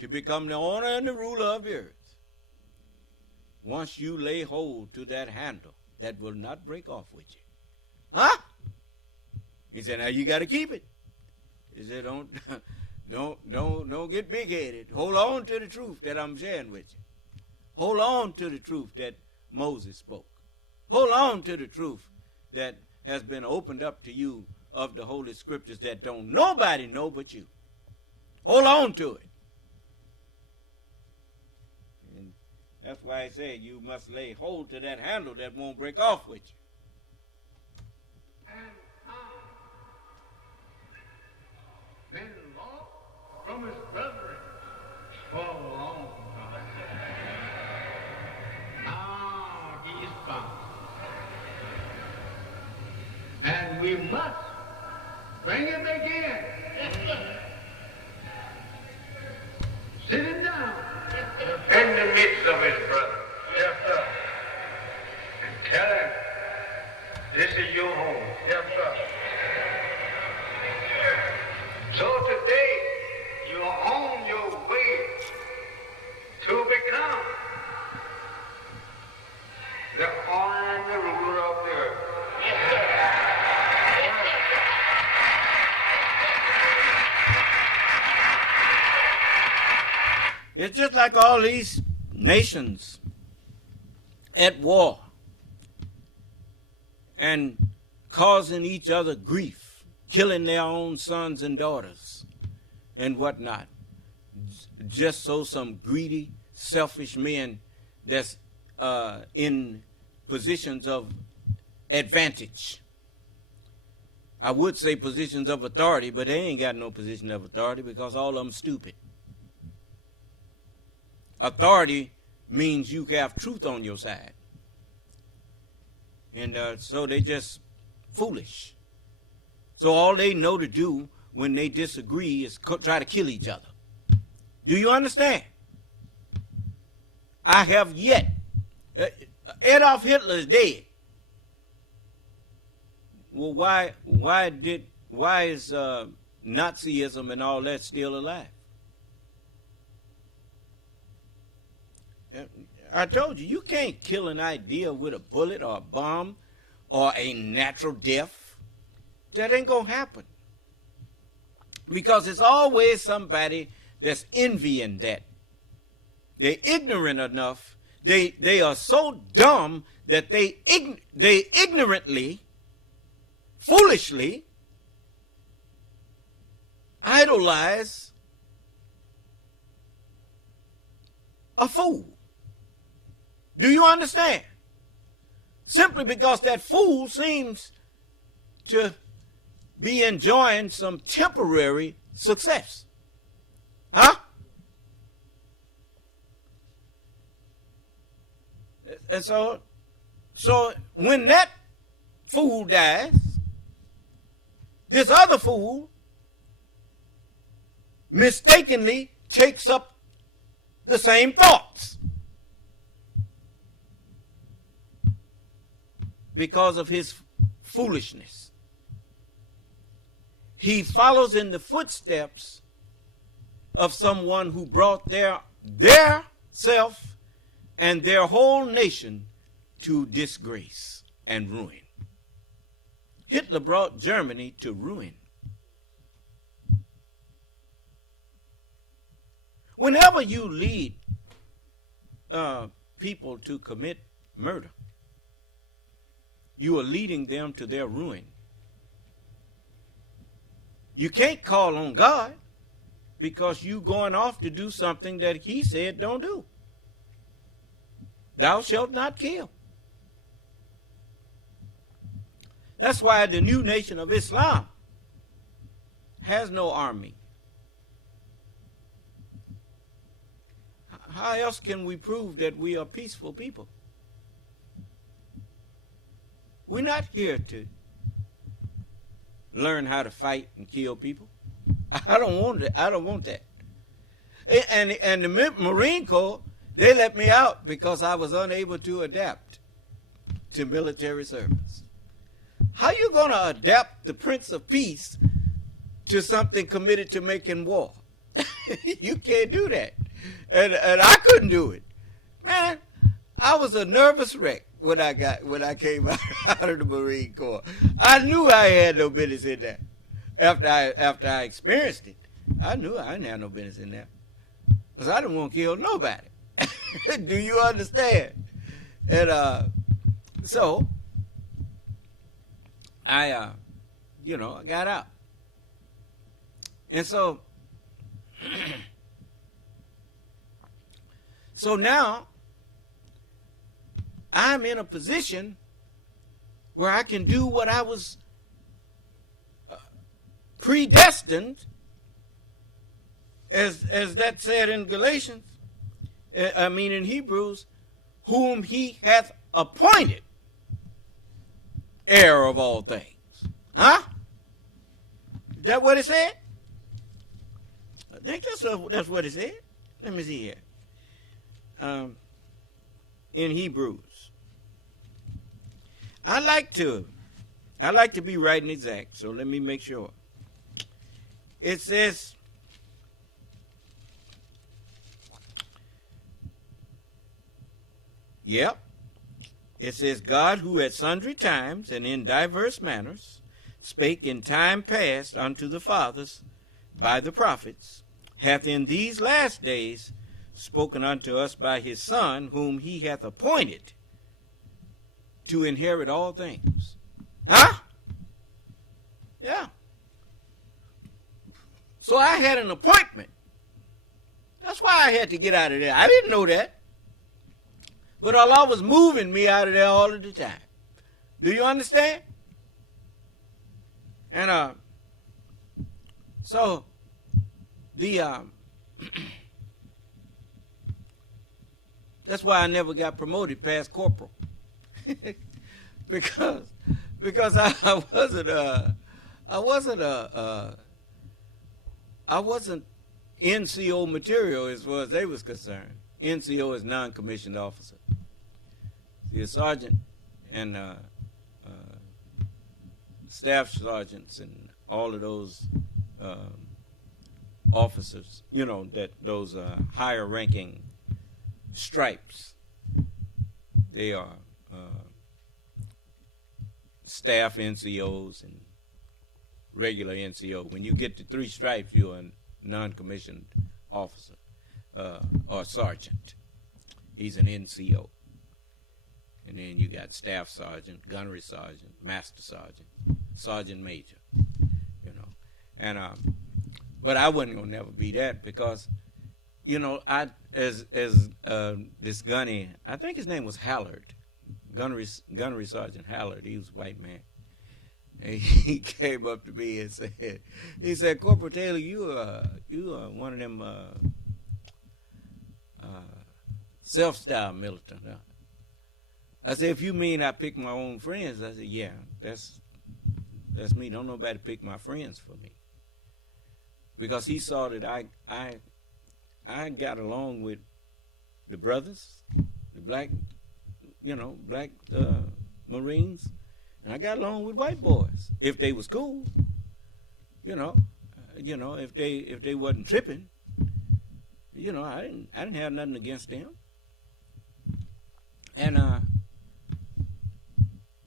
to become the owner and the ruler of the earth. Once you lay hold to that handle that will not break off with you. Huh? He said, now you got to keep it. He said, don't get big-headed. Hold on to the truth that I'm sharing with you. Hold on to the truth that Moses spoke. Hold on to the truth that has been opened up to you of the Holy Scriptures that don't nobody know but you. Hold on to it. And that's why I say you must lay hold to that handle that won't break off with you. And been lost from his brethren for a long time. Now he's found. And we must bring him again. Yes, sir. Sit him down. In the midst of his brother. Yes, sir. And tell him, this is your home. Yes, sir. So today, you're on your way to become the owner and the ruler of the earth. Yes, sir. It's just like all these nations at war and causing each other grief, killing their own sons and daughters and whatnot, just so some greedy, selfish men that's in positions of advantage I would say positions of authority, but they ain't got no position of authority because all of them stupid. Authority means you have truth on your side. And so they just foolish. So all they know to do when they disagree is try to kill each other. Do you understand? I have yet. Adolf Hitler is dead. Well, why is Nazism and all that still alive? I told you, you can't kill an idea with a bullet or a bomb or a natural death. That ain't gonna happen. Because it's always somebody that's envying that. They're ignorant enough. They are so dumb that they ignorantly, foolishly idolize a fool. Do you understand? Simply because that fool seems to be enjoying some temporary success. Huh? And so when that fool dies, this other fool mistakenly takes up the same thoughts because of his foolishness. He follows in the footsteps of someone who brought their self and their whole nation to disgrace and ruin. Hitler brought Germany to ruin. Whenever you lead people to commit murder, you are leading them to their ruin. You can't call on God because you going off to do something that he said don't do. Thou shalt not kill. That's why the new nation of Islam has no army. How else can we prove that we are peaceful people? We're not here to learn how to fight and kill people. I don't want that. I don't want that. And the Marine Corps, they let me out because I was unable to adapt to military service. How you going to adapt the Prince of Peace to something committed to making war? You can't do that. And I couldn't do it. Man, I was a nervous wreck when I came out of the Marine Corps. I knew I had no business in that. After I experienced it, I knew I didn't have no business in that. Because I didn't want to kill nobody. Do you understand? And so I got out. And so so now I'm in a position where I can do what I was predestined, as that said in Galatians, in Hebrews, whom he hath appointed heir of all things. Huh? Is that what it said? I think that's what it said. Let me see here. In Hebrews. I like to be right and exact, so let me make sure. It says, yep, it says, God, who at sundry times and in diverse manners spake in time past unto the fathers by the prophets, hath in these last days spoken unto us by his Son, whom he hath appointed to inherit all things. Huh? Yeah. So I had an appointment. That's why I had to get out of there. I didn't know that. But Allah was moving me out of there all of the time. Do you understand? And so the that's why I never got promoted past corporal. because I wasn't NCO material as far as they was concerned. NCO is non-commissioned officer. See, a sergeant and staff sergeants and all of those officers, you know, that those higher ranking stripes, they are staff NCOs and regular NCO. When you get to 3 stripes, you're a non-commissioned officer or sergeant. He's an NCO. And then you got staff sergeant, gunnery sergeant, master sergeant, sergeant major, you know. And but I wasn't gonna never be that because, you know, I as this gunny, I think his name was Hallard, gunnery sergeant Hallard. He was a white man. And he came up to me and said, Corporal Taylor, you are one of them self-styled militant. Huh? I said, if you mean I pick my own friends, I said, yeah, that's me. Don't nobody pick my friends for me. Because he saw that I got along with the brothers, the black Marines, and I got along with white boys if they was cool. You know, if they wasn't tripping, you know, I didn't have nothing against them. And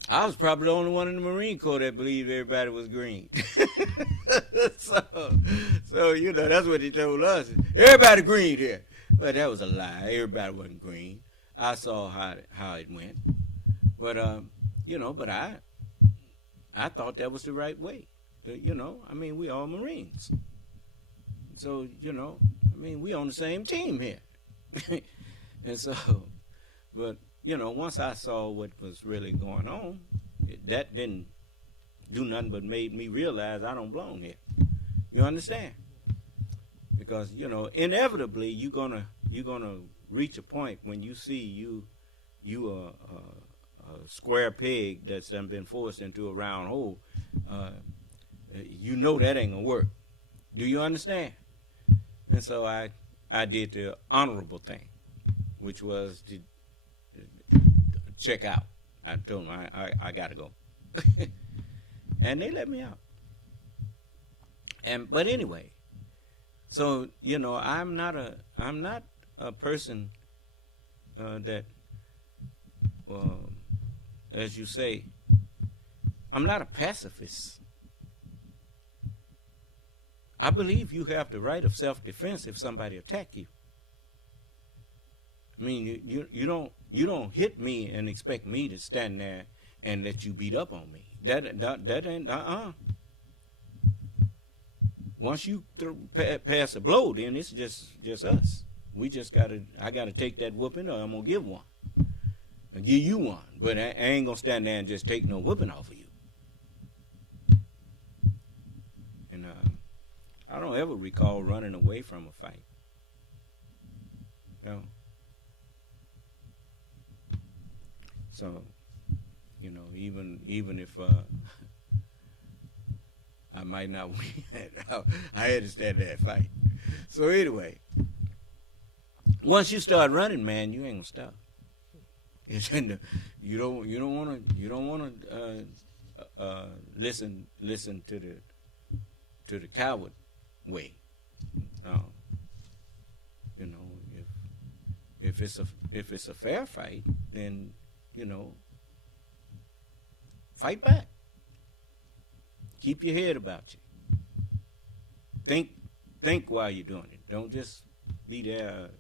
I was probably the only one in the Marine Corps that believed everybody was green. so you know, that's what he told us. Everybody green here. But that was a lie. Everybody wasn't green. I saw how it went. But you know, but I thought that was the right way. You know, I mean, we all Marines. So, you know, I mean, we on the same team here. And so, but, you know, once I saw what was really going on, that didn't do nothing but made me realize I don't belong here. You understand? Because, you know, inevitably you're gonna reach a point when you see you a square peg that's done been forced into a round hole. You know that ain't gonna work. Do you understand? And so I did the honorable thing, which was to check out. I told them I gotta go. And they let me out. But anyway, so you know, I'm not a person that as you say, I'm not a pacifist. I believe you have the right of self-defense if somebody attack you. I mean, you don't hit me and expect me to stand there and let you beat up on me. That ain't Once you pass a blow, then it's just us. I gotta take that whooping, or I'm gonna give one. I'll give you one, but I ain't gonna stand there and just take no whooping off of you. And I don't ever recall running away from a fight. No. So, you know, even if I might not win, I had to stand that fight. So anyway, once you start running, man, you ain't gonna stop. You don't want to listen to the coward way. You know, if it's a fair fight, then you know, fight back. Keep your head about you. Think while you're doing it. Don't just be there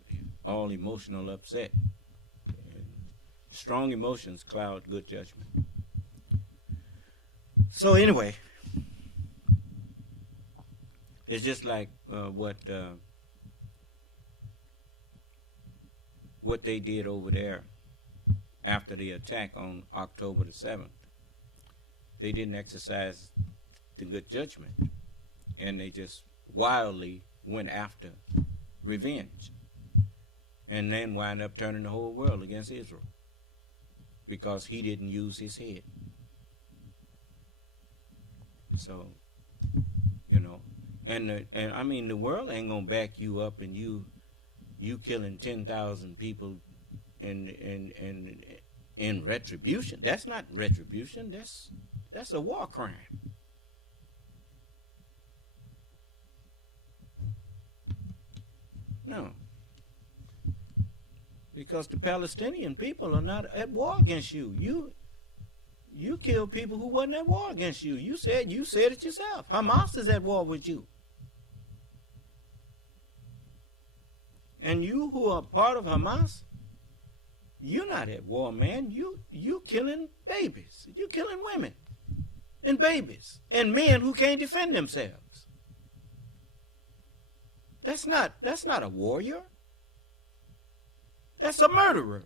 all emotional, upset. Strong emotions cloud good judgment. So anyway, it's just like what they did over there after the attack on October the 7th. They didn't exercise the good judgment, and they just wildly went after revenge, and then wind up turning the whole world against Israel because he didn't use his head. So, you know, and I mean, the world ain't gonna back you up, and you killing 10,000 people in retribution. That's not retribution. That's a war crime. No. Because the Palestinian people are not at war against you. You killed people who wasn't at war against you. You said it yourself. Hamas is at war with you. And you who are part of Hamas, you're not at war, man. You killing babies. You killing women and babies and men who can't defend themselves. That's not a warrior. That's a murderer.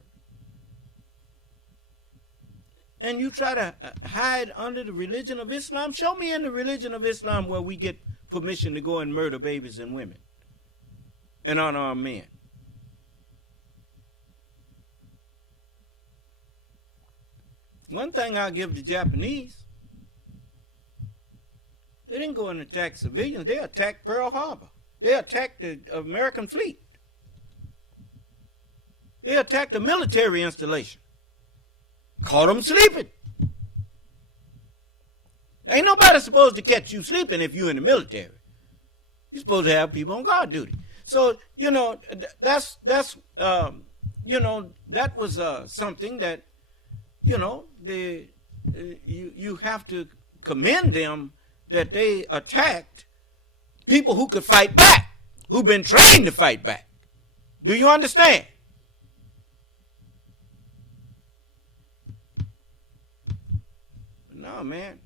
And you try to hide under the religion of Islam? Show me in the religion of Islam where we get permission to go and murder babies and women and unarmed men. One thing I'll give the Japanese, they didn't go and attack civilians. They attacked Pearl Harbor. They attacked the American fleet. They attacked a military installation. Caught them sleeping. Ain't nobody supposed to catch you sleeping if you're in the military. You're supposed to have people on guard duty. So, you know, that was something that, you know, you have to commend them that they attacked people who could fight back, who've been trained to fight back. Do you understand? No, man,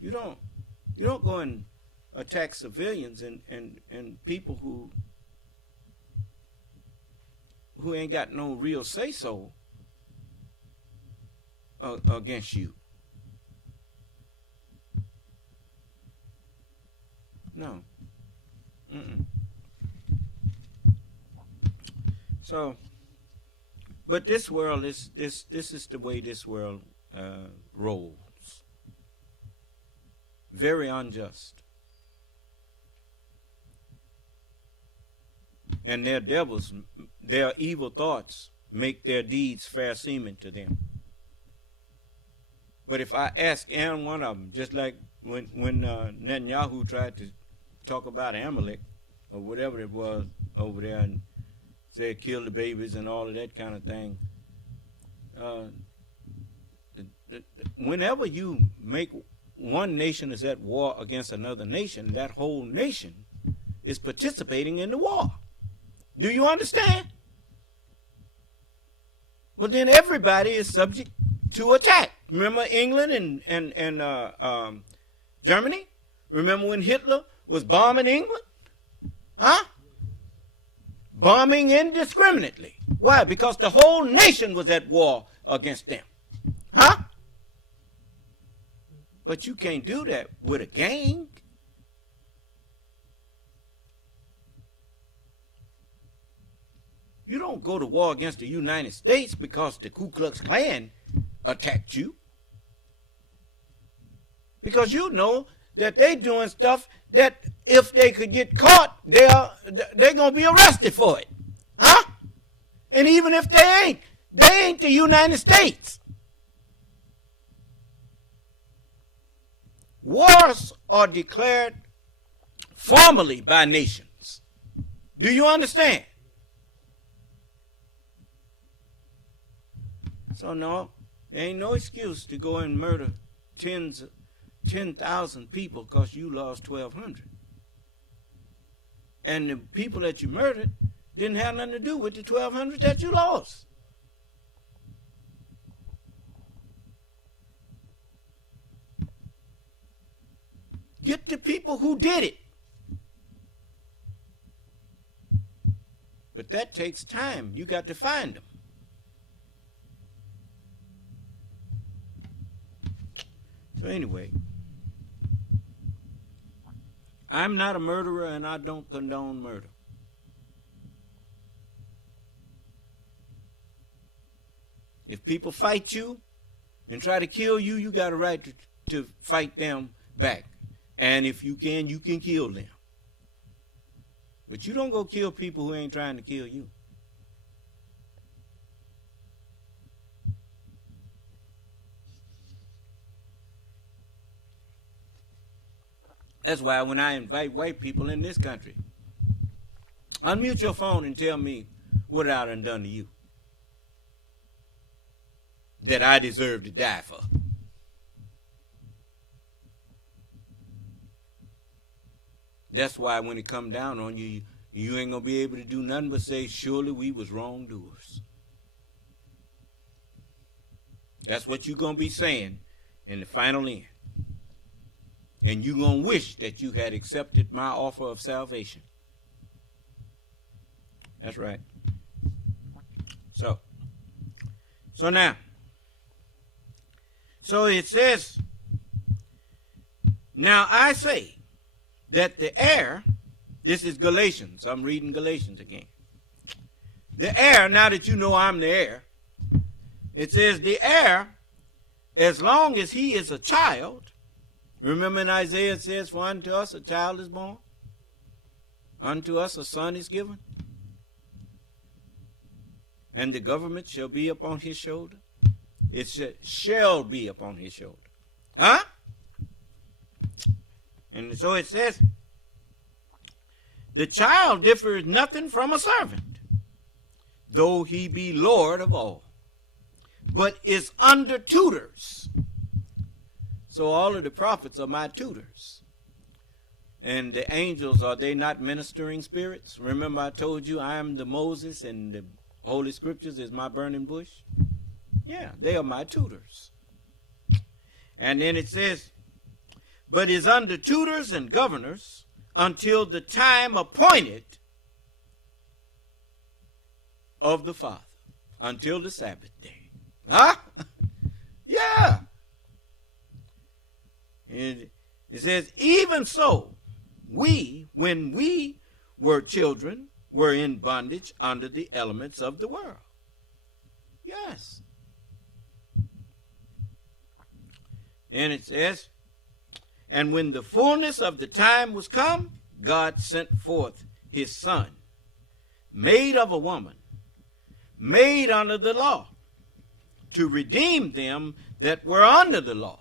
you don't go and attack civilians and people who ain't got no real say-so against you. No. So, but this world is this is the way this world rolls. Very unjust. And their devils, their evil thoughts make their deeds fair seeming to them. But if I ask any one of them, just like when Netanyahu tried to talk about Amalek or whatever it was over there and said kill the babies and all of that kind of thing, whenever you make one nation is at war against another nation, that whole nation is participating in the war. Do you understand? Well, then everybody is subject to attack. Remember England and Germany? Remember when Hitler was bombing England? Huh? Bombing indiscriminately. Why? Because the whole nation was at war against them. Huh? But you can't do that with a gang. You don't go to war against the United States because the Ku Klux Klan attacked you. Because you know that they doing stuff that if they could get caught, they're going to be arrested for it. Huh? And even if they ain't the United States. Wars are declared formally by nations. Do you understand? So no, there ain't no excuse to go and murder 10,000 people because you lost 1,200. And the people that you murdered didn't have nothing to do with the 1,200 that you lost. Get the people who did it. But that takes time. You got to find them. So anyway, I'm not a murderer, and I don't condone murder. If people fight you and try to kill you, you got a right to fight them back. And if you can kill them. But you don't go kill people who ain't trying to kill you. That's why when I invite white people in this country, unmute your phone and tell me what I done done to you that I deserve to die for. That's why when it come down on you, you ain't going to be able to do nothing but say, surely we was wrongdoers. That's what you're going to be saying in the final end. And you're going to wish that you had accepted my offer of salvation. That's right. So now. So it says, now I say that the heir, this is Galatians. I'm reading Galatians again. The heir, now that you know I'm the heir, it says the heir, as long as he is a child, remember in Isaiah it says, for unto us a child is born, unto us a son is given, and the government shall be upon his shoulder. It shall be upon his shoulder. Huh? And so it says, the child differs nothing from a servant, though he be Lord of all, but is under tutors. So all of the prophets are my tutors. And the angels, are they not ministering spirits? Remember I told you I am the Moses and the Holy Scriptures is my burning bush? Yeah, they are my tutors. And then it says, but is under tutors and governors until the time appointed of the Father, until the Sabbath day. Huh? Yeah. And it says, even so, we, when we were children, were in bondage under the elements of the world. Yes. Then it says, and when the fullness of the time was come, God sent forth his Son, made of a woman, made under the law, to redeem them that were under the law,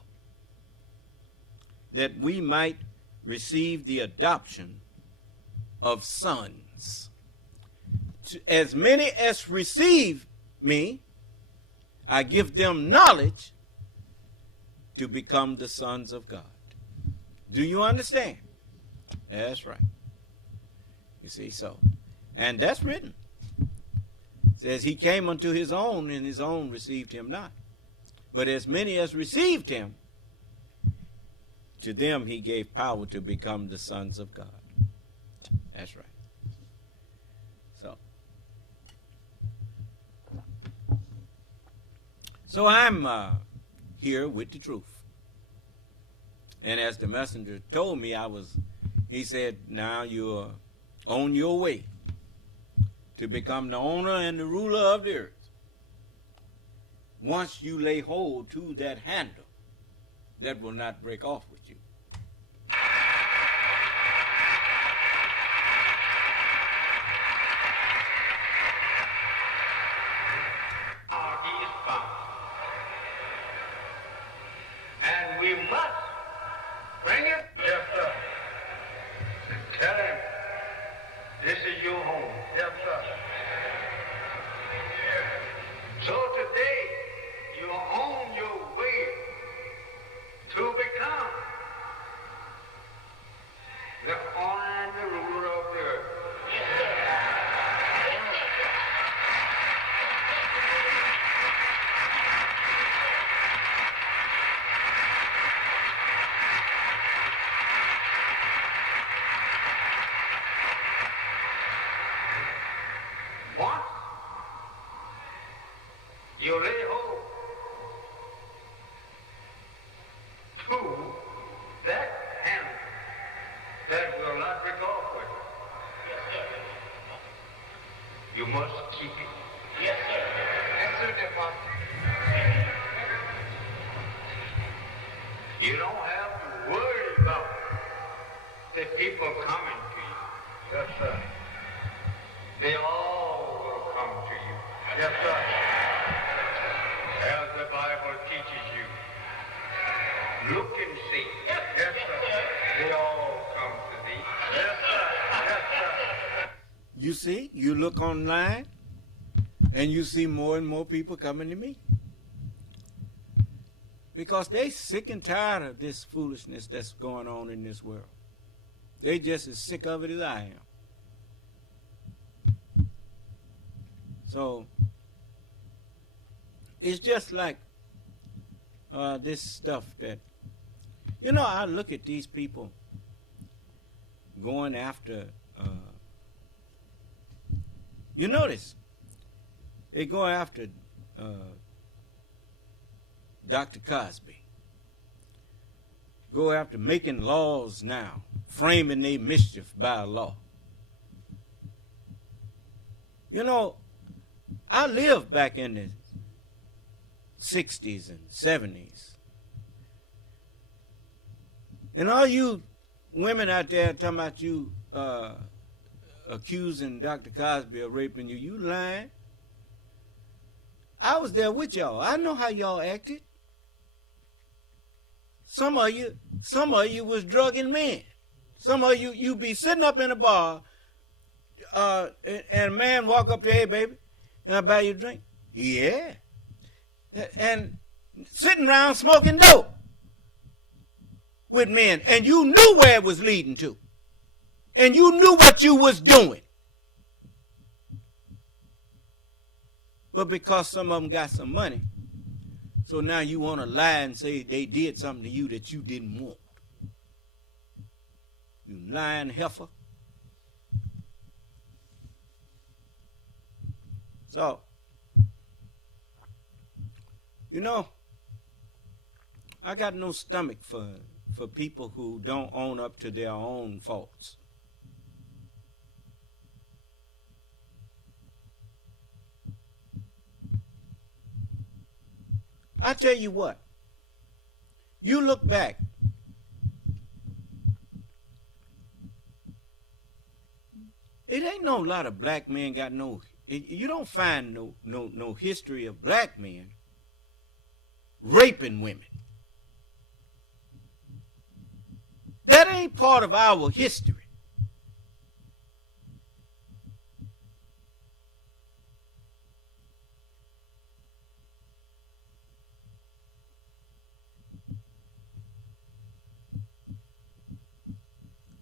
that we might receive the adoption of sons. As many as receive me, I give them knowledge to become the sons of God. Do you understand? That's right. You see, so. And that's written. It says he came unto his own, and his own received him not. But as many as received him, to them he gave power to become the sons of God. That's right. So I'm here with the truth. And as the messenger told me, he said, now you're on your way to become the owner and the ruler of the earth. Once you lay hold to that handle, that will not break off with you. And we must bring it. Yes, sir. Tell him this is your home. Yes, sir. So today you're on your way to become the owner and the ruler of the earth. not break off with it. Yes, sir. You must keep it. Yes, sir. Yes, sir, dear Papa. You don't have to worry about the people coming to you. Yes, sir. They all will come to you. Yes, sir. As the Bible teaches you. Look and see. Yes, sir. They all come to thee. Yes, sir. Yes, sir. You see, you look online, and you see more and more people coming to me. Because they sick and tired of this foolishness that's going on in this world. They just as sick of it as I am. So, it's just like this stuff that, you know, I look at these people going after, you notice, they go after Dr. Cosby. Go after making laws now, framing their mischief by law. You know, I lived back in the 60s and 70s. And all you women out there talking about you accusing Dr. Cosby of raping you, you lying. I was there with y'all. I know how y'all acted. Some of you was drugging men. Some of you be sitting up in a bar, and a man walk up to, hey, baby, can I buy you a drink? Yeah. And sitting around smoking dope with men, and you knew where it was leading to. And you knew what you was doing. But because some of them got some money, so now you want to lie and say they did something to you that you didn't want. You lying heifer. So, you know, I got no stomach for people who don't own up to their own faults. I tell you what, you look back, it ain't no lot of black men got no, you don't find no history of black men raping women. That ain't part of our history.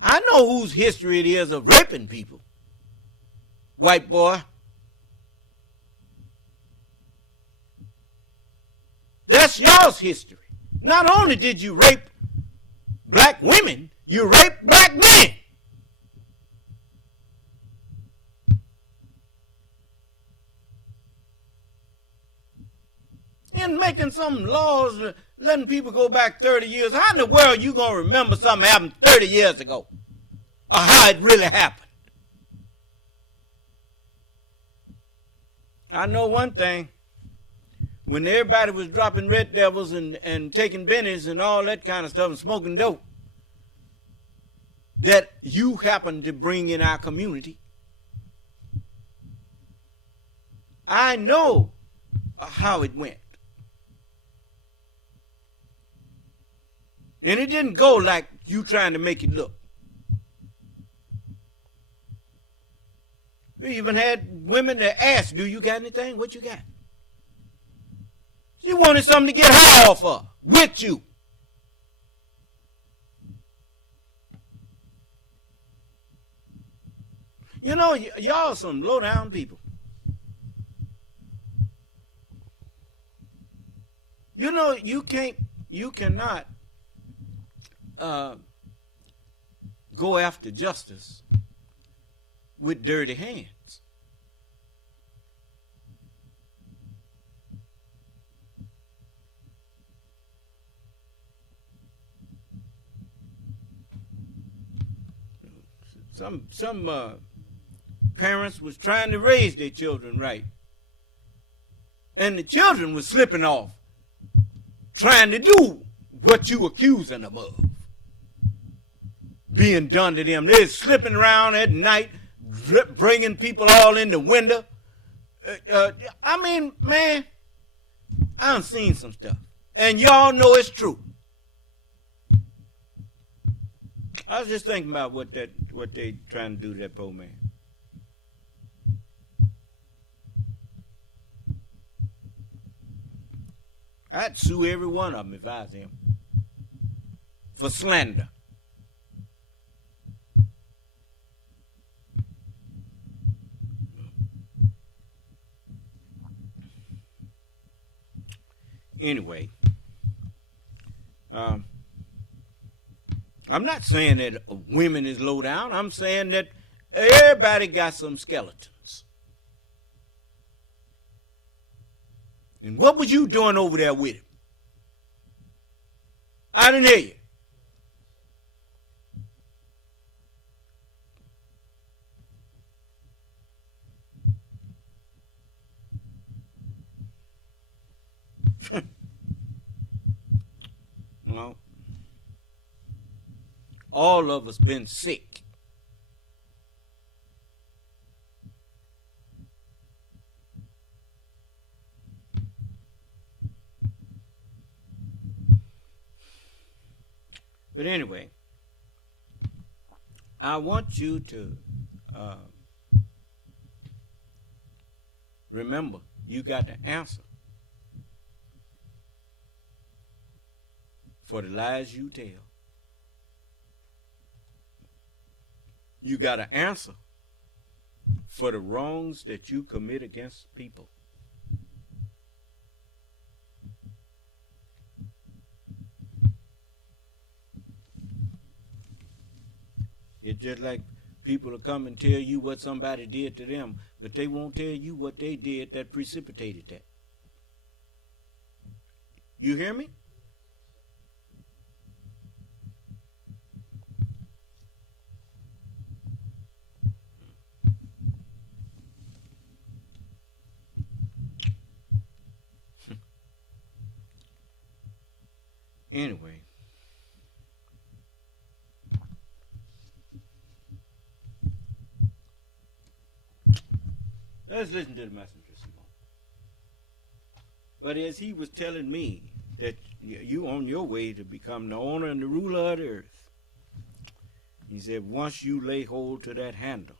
I know whose history it is of raping people. White boy. That's y'all's history. Not only did you rape black women, you raped black men. And making some laws letting people go back 30 years. How in the world are you going to remember something happened 30 years ago? Or how it really happened? I know one thing. When everybody was dropping red devils and taking bennies and all that kind of stuff and smoking dope, that you happened to bring in our community, I know how it went. And it didn't go like you trying to make it look. We even had women that asked, do you got anything? What you got? She wanted something to get high off of, with you. You know, y'all some low-down people. You know, you cannot go after justice with dirty hands. Some parents was trying to raise their children right, and the children was slipping off, trying to do what you accusing them of being done to them. They're slipping around at night, bringing people all in the window. I mean, man, I done seen some stuff, and y'all know it's true. I was just thinking about what they trying to do to that poor man. I'd sue every one of them if I was him for slander. Anyway, I'm not saying that women is low down. I'm saying that everybody got some skeletons. And what was you doing over there with him? I didn't hear you. No. All of us been sick. But anyway, I want you to remember, you got to answer for the lies you tell. You got to answer for the wrongs that you commit against people. It's just like people will come and tell you what somebody did to them, but they won't tell you what they did that precipitated that. You hear me? Anyway, let's listen to the messenger some more. But as he was telling me that you on your way to become the owner and the ruler of the earth, he said once you lay hold to that handle,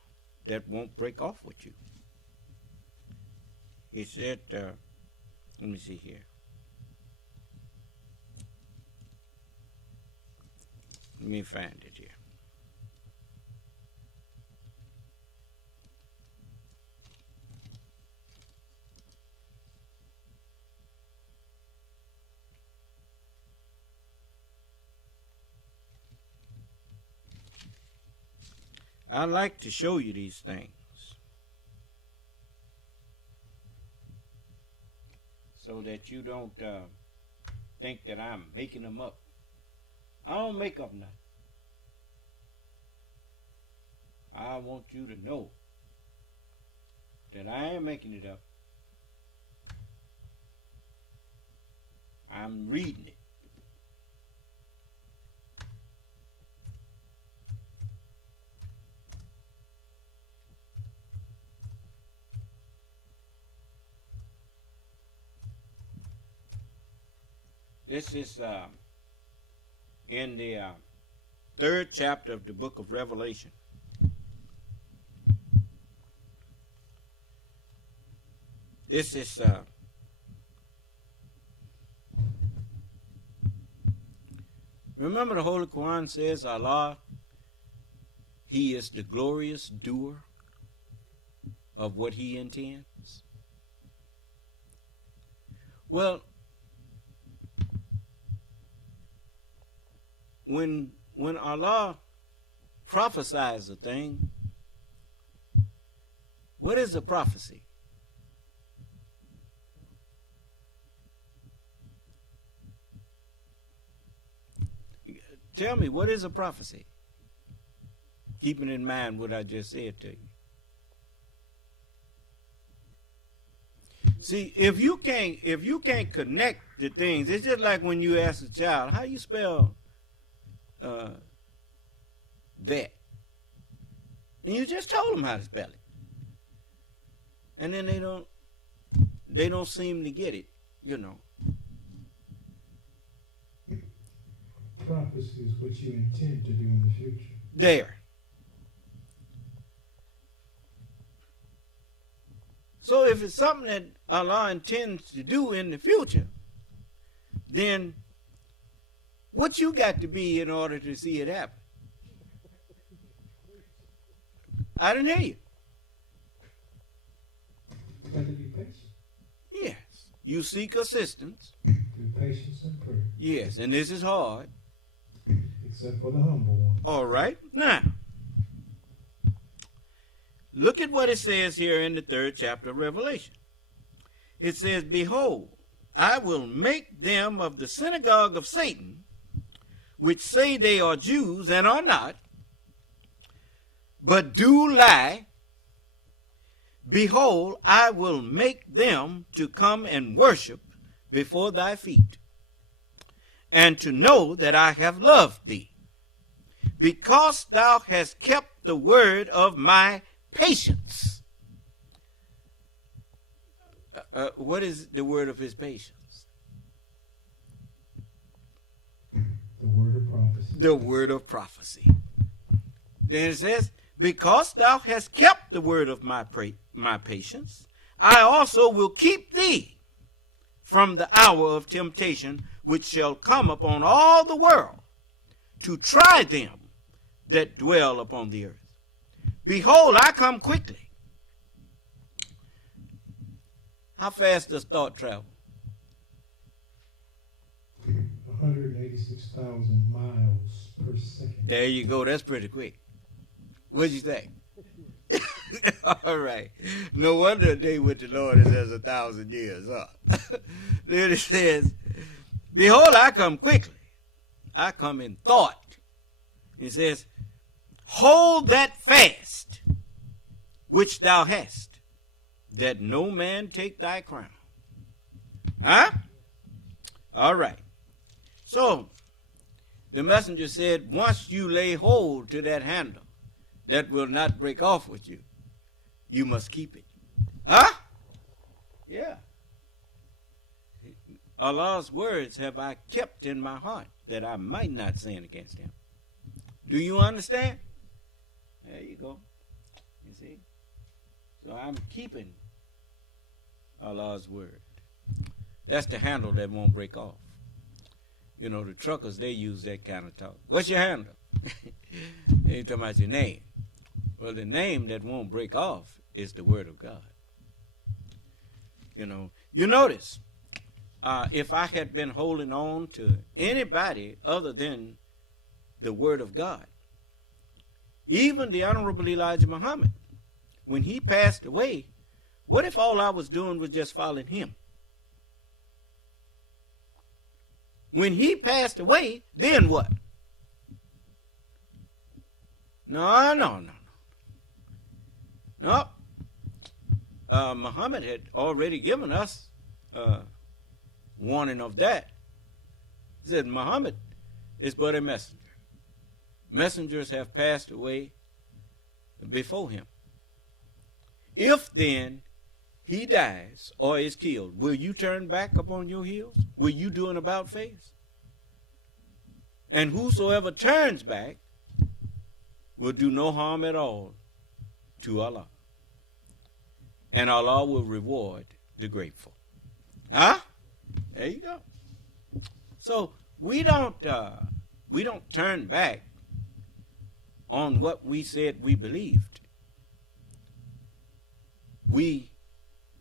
that won't break off with you. He said, let me see here. Let me find it here. I like to show you these things so that you don't think that I'm making them up. I don't make up nothing. I want you to know that I ain't making it up. I'm reading it. This is in the 3rd chapter of the book of Revelation. This is remember the Holy Quran says Allah, He is the glorious doer of what He intends. Well, when Allah prophesies a thing, what is a prophecy? Tell me, what is a prophecy? keeping in mind what I just said to you. See, if you can't connect the things, it's just like when you ask a child, how you spell that? And you just told them how to spell it. And then they don't seem to get it, you know. Prophecy is what you intend to do in the future. There. So if it's something that Allah intends to do in the future, then what you got to be in order to see it happen? I didn't hear you. You got to be patient. Yes. You seek assistance. Through patience and prayer. Yes, and this is hard. Except for the humble one. All right. Now, look at what it says here in the 3rd chapter of Revelation. It says, behold, I will make them of the synagogue of Satan, which say they are Jews and are not, but do lie. Behold, I will make them to come and worship before thy feet, and to know that I have loved thee, because thou hast kept the word of my patience. What is the word of his patience? The word of prophecy. The word of prophecy. Then it says, because thou hast kept the word of my patience, I also will keep thee from the hour of temptation, which shall come upon all the world, to try them that dwell upon the earth. Behold, I come quickly. How fast does thought travel? 186,000 miles per second. There you go. That's pretty quick. What'd you think? All right. No wonder a day with the Lord is as 1,000 years, huh? Then it says, behold, I come quickly. I come in thought. It says, hold that fast which thou hast, that no man take thy crown. Huh? All right. So, the messenger said, once you lay hold to that handle, that will not break off with you, you must keep it. Huh? Yeah. Allah's words have I kept in my heart, that I might not sin against him. Do you understand? There you go. You see? So I'm keeping Allah's word. That's the handle that won't break off. You know, the truckers, they use that kind of talk. What's your handle? They talking about your name. Well, the name that won't break off is the word of God. You know, you notice, if I had been holding on to anybody other than the word of God, even the Honorable Elijah Muhammad, when he passed away, what if all I was doing was just following him? When he passed away, then what? No. Muhammad had already given us warning of that. He said, Muhammad is but a messenger. Messengers have passed away before him. If then he dies or is killed, will you turn back upon your heels? Will you do an about face? And whosoever turns back will do no harm at all to Allah. And Allah will reward the grateful. Huh? There you go. So we don't turn back on what we said we believed.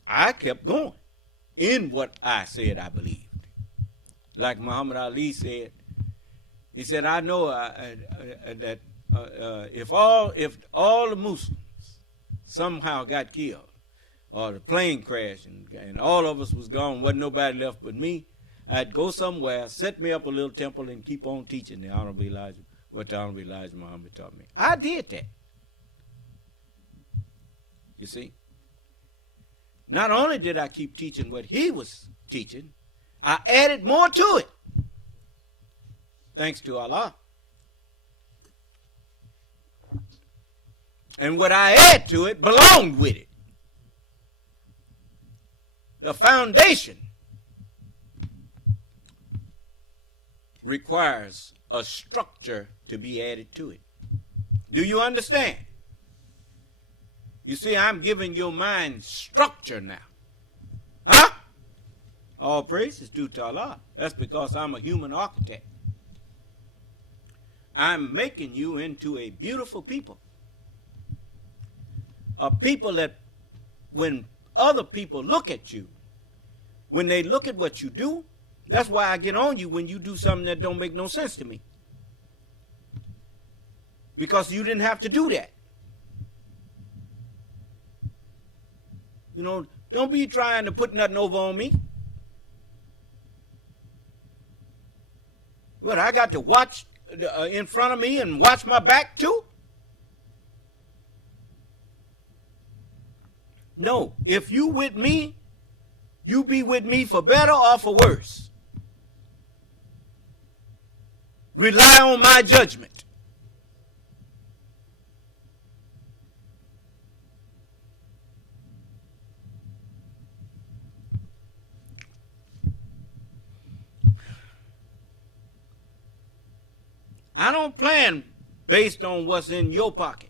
I kept going in what I said I believed. Like Muhammad Ali said, he said, I know that if all the Muslims somehow got killed, or the plane crashed and all of us was gone, wasn't nobody left but me, I'd go somewhere, set me up a little temple, and keep on teaching the Honorable Elijah what the Honorable Elijah Muhammad taught me. I did that. You see? Not only did I keep teaching what he was teaching, I added more to it. Thanks to Allah. And what I add to it belonged with it. The foundation requires a structure to be added to it. Do you understand? You see, I'm giving your mind structure now. Huh? All praise is due to Allah. That's because I'm a human architect. I'm making you into a beautiful people. A people that when other people look at you, when they look at what you do, that's why I get on you when you do something that don't make no sense to me. Because you didn't have to do that. You know, don't be trying to put nothing over on me. What, I got to watch in front of me and watch my back too? No, if you with me, you be with me for better or for worse. Rely on my judgment. I don't plan based on what's in your pocket.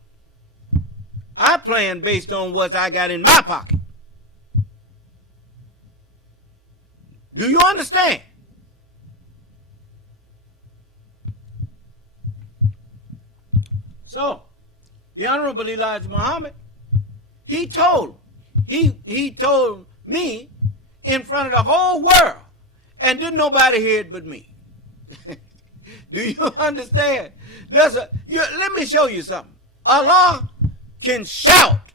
I plan based on what I got in my pocket. Do you understand? So, the Honorable Elijah Muhammad, he told me in front of the whole world, and didn't nobody hear it but me. Do you understand? Let me show you something. Allah can shout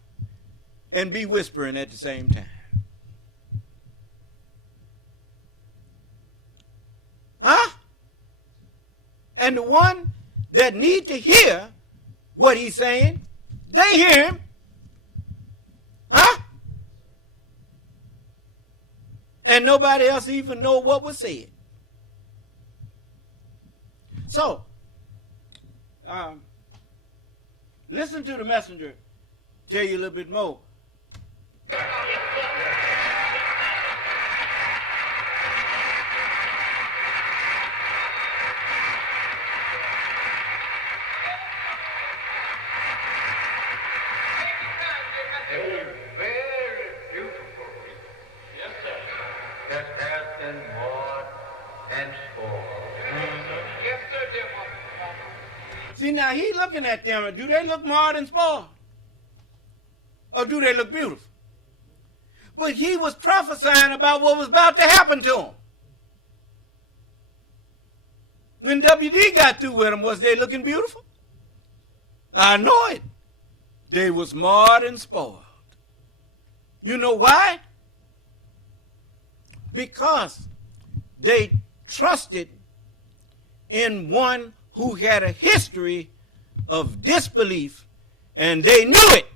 and be whispering at the same time. Huh? And the one that need to hear what he's saying, they hear him. Huh? And nobody else even know what was said. So, listen to the messenger tell you a little bit more. See, now he looking at them. Do they look marred and spoiled? Or do they look beautiful? But he was prophesying about what was about to happen to him. When WD got through with them, was they looking beautiful? I know it. They was marred and spoiled. You know why? Because they trusted in one who had a history of disbelief, and they knew it,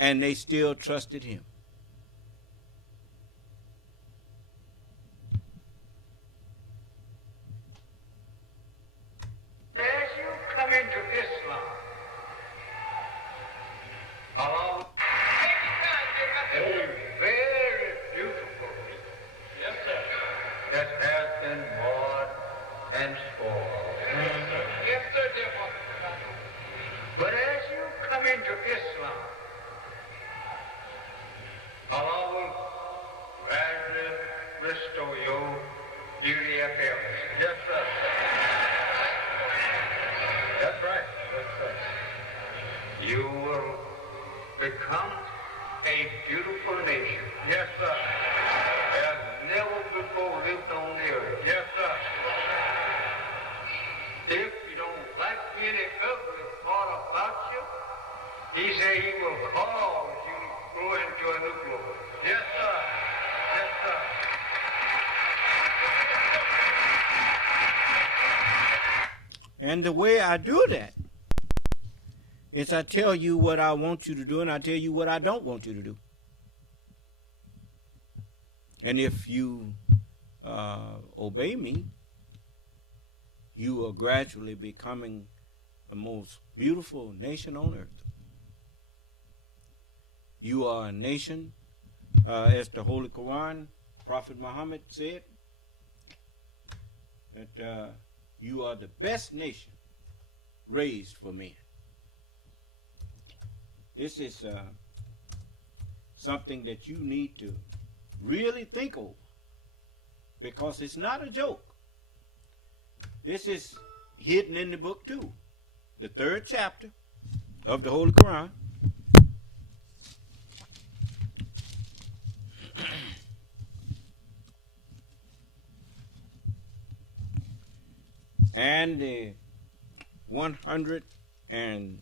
and they still trusted him. As you come into Islam, Allah, a very beautiful people. Yes, sir. That has been marred and spoiled. Yes, sir, dear Father. But as you come into Islam, Allah will gradually restore your beauty of health. Yes, sir. That's right. That's right. You will become a beautiful nation. Yes, sir. As never before lived on the earth. Yes, sir. If you don't like any ugly part about you, he said he will cause you to grow into a new glory. Yes, sir. Yes, sir. And the way I do that is I tell you what I want you to do, and I tell you what I don't want you to do. And if you obey me, you are gradually becoming the most beautiful nation on earth. You are a nation, as the Holy Quran, Prophet Muhammad said, that you are the best nation raised for men. This is something that you need to really think over, because it's not a joke. This is hidden in the book too, the 3rd chapter of the Holy Quran. And the 100 and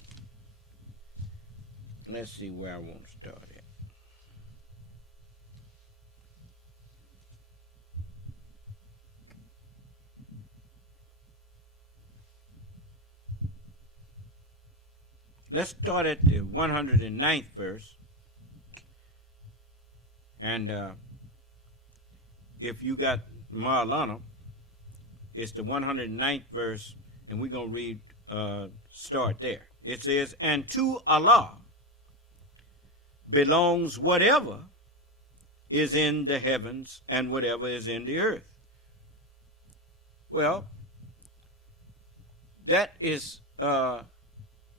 let's see where I want to start at. Let's start at the 109th verse. And if you got Maulana, it's the 109th verse, and we're going to read, start there. It says, and to Allah belongs whatever is in the heavens and whatever is in the earth. Well, that is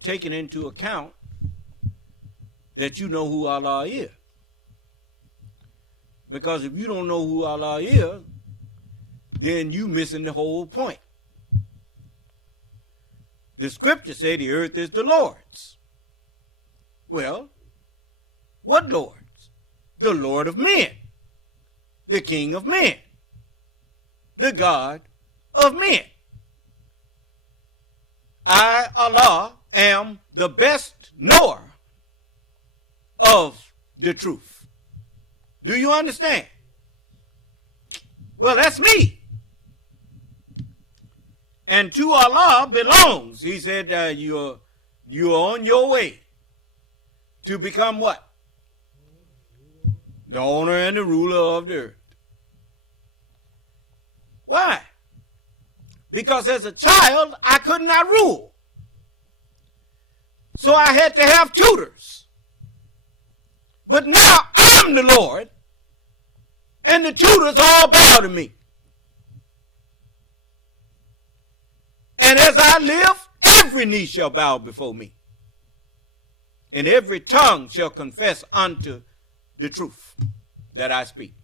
taken into account that you know who Allah is. Because if you don't know who Allah is, then you missing the whole point. The scripture say the earth is the Lord's. Well, what Lord's? The Lord of men, the King of men, the God of men. I, Allah, am the best knower of the truth. Do you understand? Well, that's me. And to Allah belongs, he said, you're on your way to become what? The owner and the ruler of the earth. Why? Because as a child, I could not rule. So I had to have tutors. But now I'm the Lord, and the tutors all bow to me. And as I live, every knee shall bow before me, and every tongue shall confess unto the truth that I speak,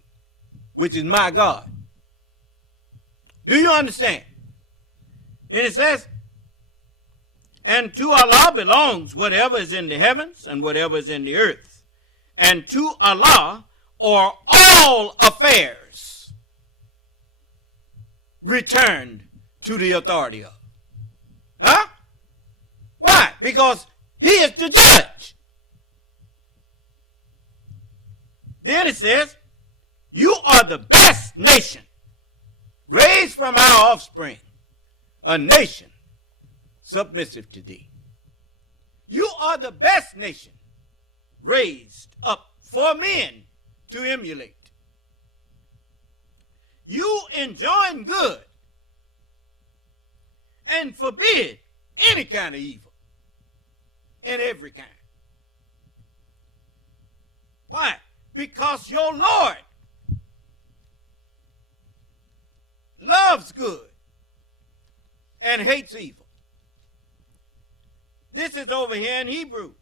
which is my God. Do you understand? And it says, and to Allah belongs whatever is in the heavens and whatever is in the earth. And to Allah are all affairs returned to the authority of. Huh? Why? Because he is the judge. Then it says, you are the best nation raised from our offspring, a nation submissive to thee. You are the best nation raised up for men to emulate. You enjoin good and forbid any kind of evil and every kind. Why? Because your Lord loves good and hates evil. This is over here in Hebrews.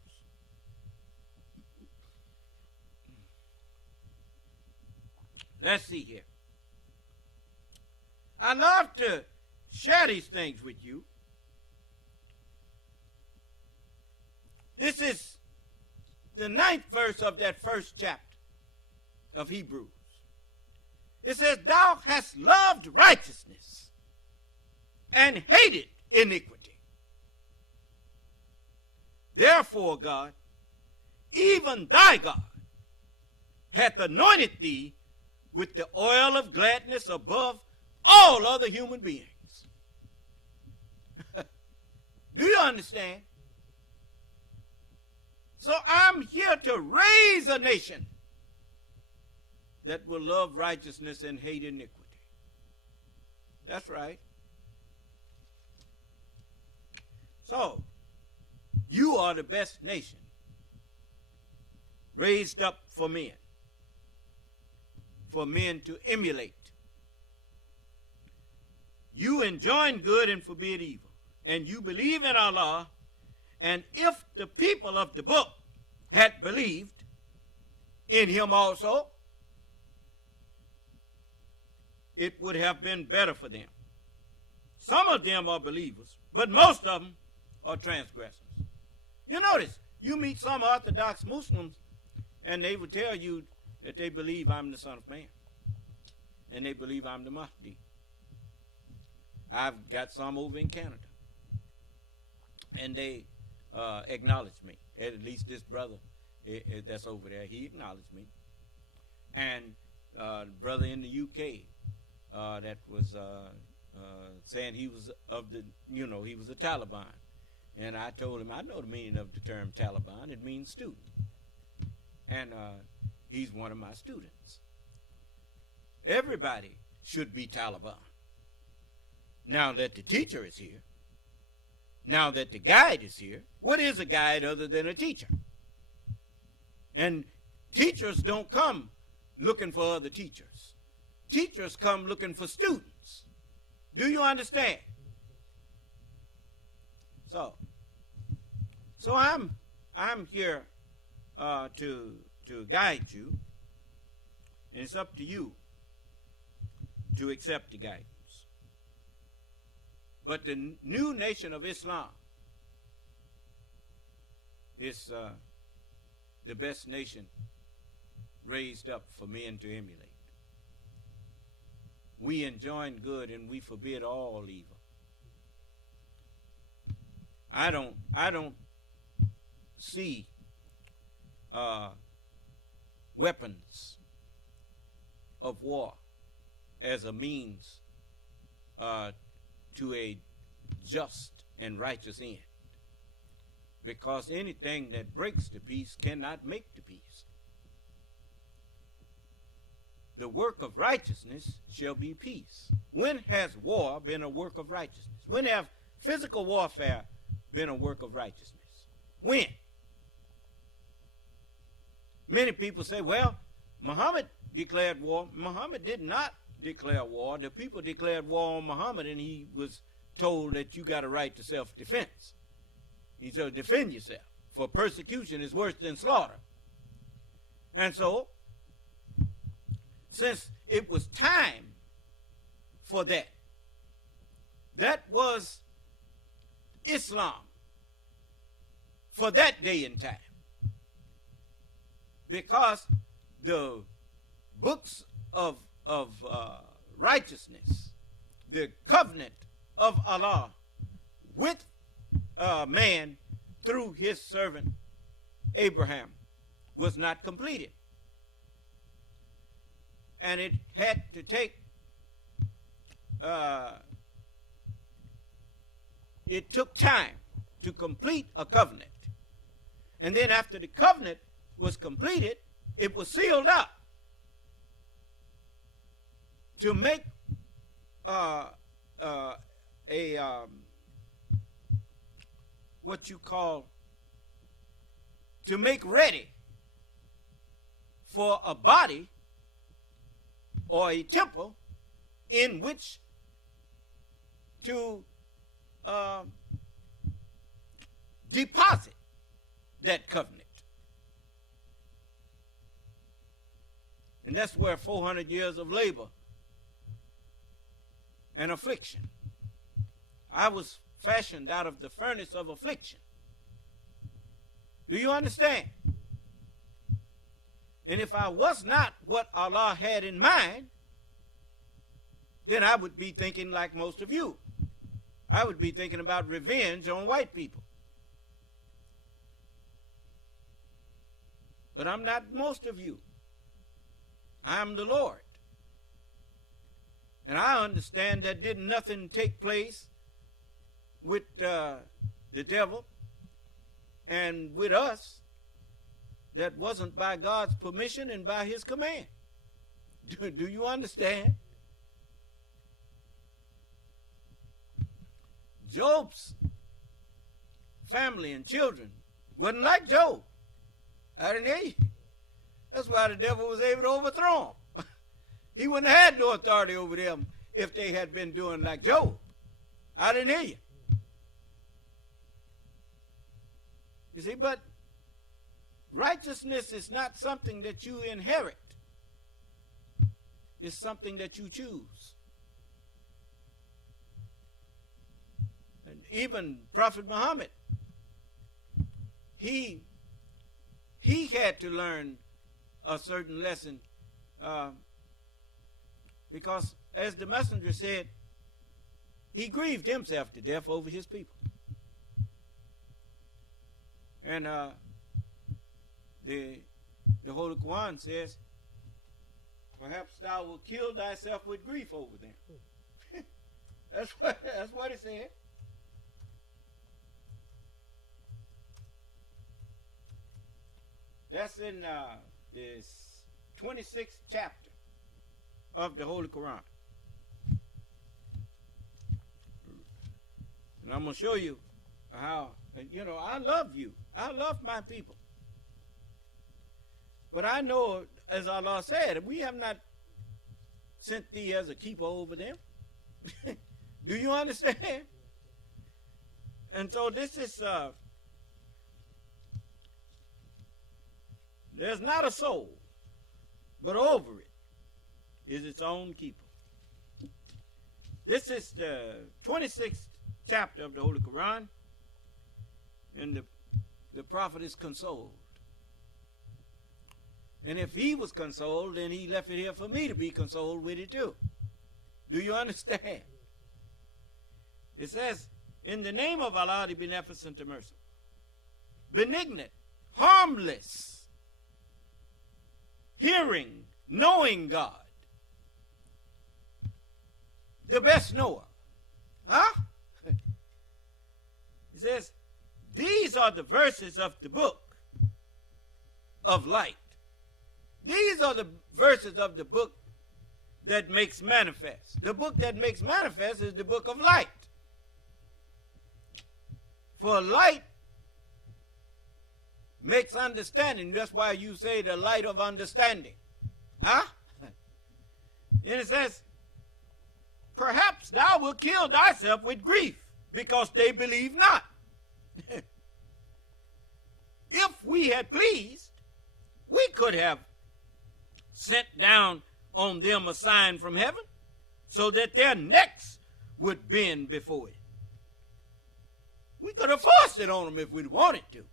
Let's see here. I love to share these things with you. This is the 9th verse of that 1st chapter of Hebrews. It says, thou hast loved righteousness and hated iniquity. Therefore, God, even thy God, hath anointed thee with the oil of gladness above all other human beings. Do you understand? So I'm here to raise a nation that will love righteousness and hate iniquity. That's right. So, you are the best nation raised up for men to emulate. You enjoin good and forbid evil, and you believe in Allah. And if the people of the book had believed in him also, it would have been better for them. Some of them are believers, but most of them are transgressors. You notice, you meet some Orthodox Muslims, and they will tell you that they believe I'm the Son of Man, and they believe I'm the Mahdi. I've got some over in Canada, and they acknowledge me. At least this brother that's over there, he acknowledged me. And the brother in the UK that was saying he was of the, he was a Taliban. And I told him, I know the meaning of the term Taliban. It means student. And he's one of my students. Everybody should be Taliban. Now that the teacher is here, now that the guide is here, what is a guide other than a teacher? And teachers don't come looking for other teachers. Teachers come looking for students. Do you understand? So I'm here to guide you, and it's up to you to accept the guidance. But the new nation of Islam is the best nation raised up for men to emulate. We enjoin good and we forbid all evil. I don't see weapons of war as a means to a just and righteous end, because anything that breaks the peace cannot make the peace. The work of righteousness shall be peace. When has war been a work of righteousness? When have physical warfare been a work of righteousness? When? Many people say, well, Muhammad declared war. Muhammad did not declare war. The people declared war on Muhammad, and he was told that you got a right to self-defense. He said, defend yourself, for persecution is worse than slaughter. And so, since it was time for that, that was Islam for that day and time. Because the books of righteousness, the covenant of Allah with man through his servant Abraham was not completed. And it had to take, it took time to complete a covenant. And then after the covenant was completed, it was sealed up to make what you call, to make ready for a body or a temple in which to deposit that covenant. And that's where 400 years of labor and affliction. I was fashioned out of the furnace of affliction. Do you understand? And if I was not what Allah had in mind, then I would be thinking like most of you. I would be thinking about revenge on white people. But I'm not most of you. I am the Lord. And I understand that didn't nothing take place with the devil and with us that wasn't by God's permission and by his command. Do you understand? Job's family and children wasn't like Job. I didn't hear you. That's why the devil was able to overthrow him. He wouldn't have had no authority over them if they had been doing like Job. I didn't hear you. You see, but righteousness is not something that you inherit. It's something that you choose. And even Prophet Muhammad, he had to learn a certain lesson because, as the messenger said, he grieved himself to death over his people. And the Holy Quran says, perhaps thou wilt kill thyself with grief over them. That's what it said. That's in this 26th chapter of the Holy Quran. And I'm going to show you how, I love you. I love my people. But I know, as Allah said, we have not sent thee as a keeper over them. Do you understand? And so this is, there's not a soul, but over it is its own keeper. This is the 26th chapter of the Holy Quran, and the prophet is consoled. And if he was consoled, then he left it here for me to be consoled with it too. Do you understand? It says, in the name of Allah, the Beneficent and Merciful, benignant, harmless, hearing, knowing God, the best knower. Huh? It says, these are the verses of the book of light. These are the verses of the book that makes manifest. The book that makes manifest is the book of light. For light makes understanding. That's why you say the light of understanding. Huh? And it says, perhaps thou wilt kill thyself with grief, because they believe not. If we had pleased, we could have sent down on them a sign from heaven, so that their necks would bend before it. We could have forced it on them if we'd wanted to.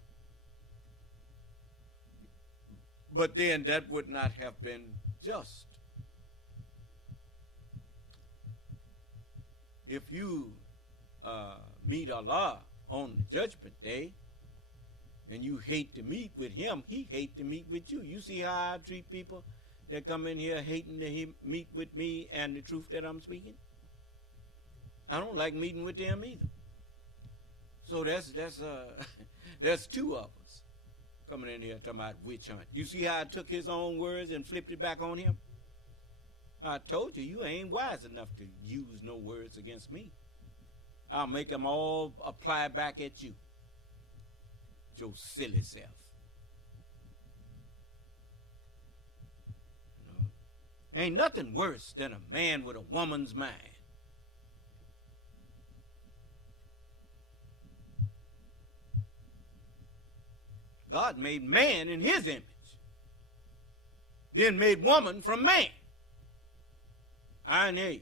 But then that would not have been just. If you meet Allah on the judgment day, and you hate to meet with him, he hates to meet with you. You see how I treat people that come in here hating to meet with me and the truth that I'm speaking? I don't like meeting with them either. So that's two of us coming in here talking about witch hunt. You see how I took his own words and flipped it back on him? I told you, you ain't wise enough to use no words against me. I'll make them all apply back at you. Your silly self. Ain't nothing worse than a man with a woman's mind. God made man in his image, then made woman from man. I hear you.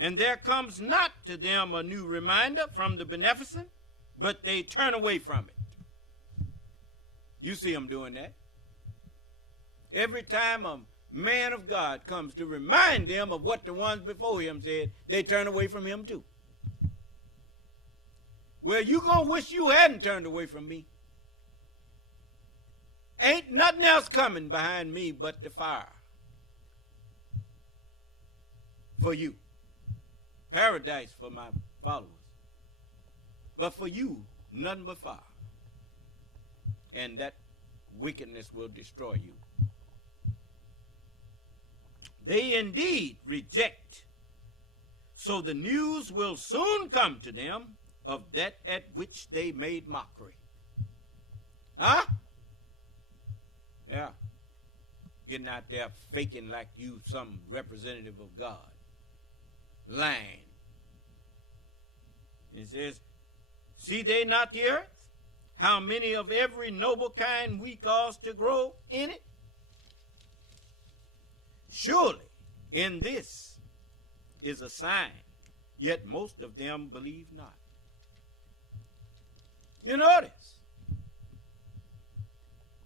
And there comes not to them a new reminder from the Beneficent, but they turn away from it. You see them doing that. Every time a man of God comes to remind them of what the ones before him said, they turn away from him too. Well, you gonna wish you hadn't turned away from me. Ain't nothing else coming behind me but the fire. For you. Paradise for my followers. But for you, nothing but fire. And that wickedness will destroy you. They indeed reject. So the news will soon come to them of that at which they made mockery. Huh? Yeah. Getting out there faking like you some representative of God. Lying. It says, see they not the earth? How many of every noble kind we cause to grow in it? Surely in this is a sign, yet most of them believe not. You notice,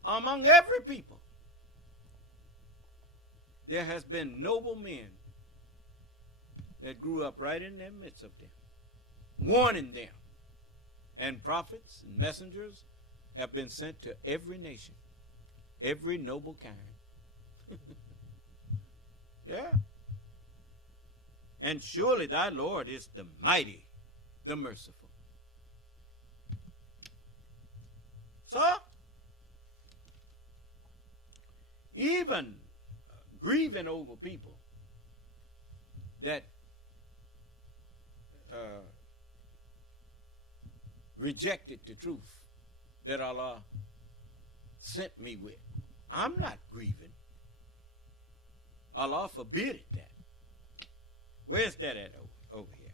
among every people, there has been noble men that grew up right in the midst of them, warning them. And prophets and messengers have been sent to every nation, every noble kind. Yeah. And surely thy Lord is the mighty, the merciful. So, even grieving over people that rejected the truth that Allah sent me with, I'm not grieving. Allah forbid that. Where's that at over here?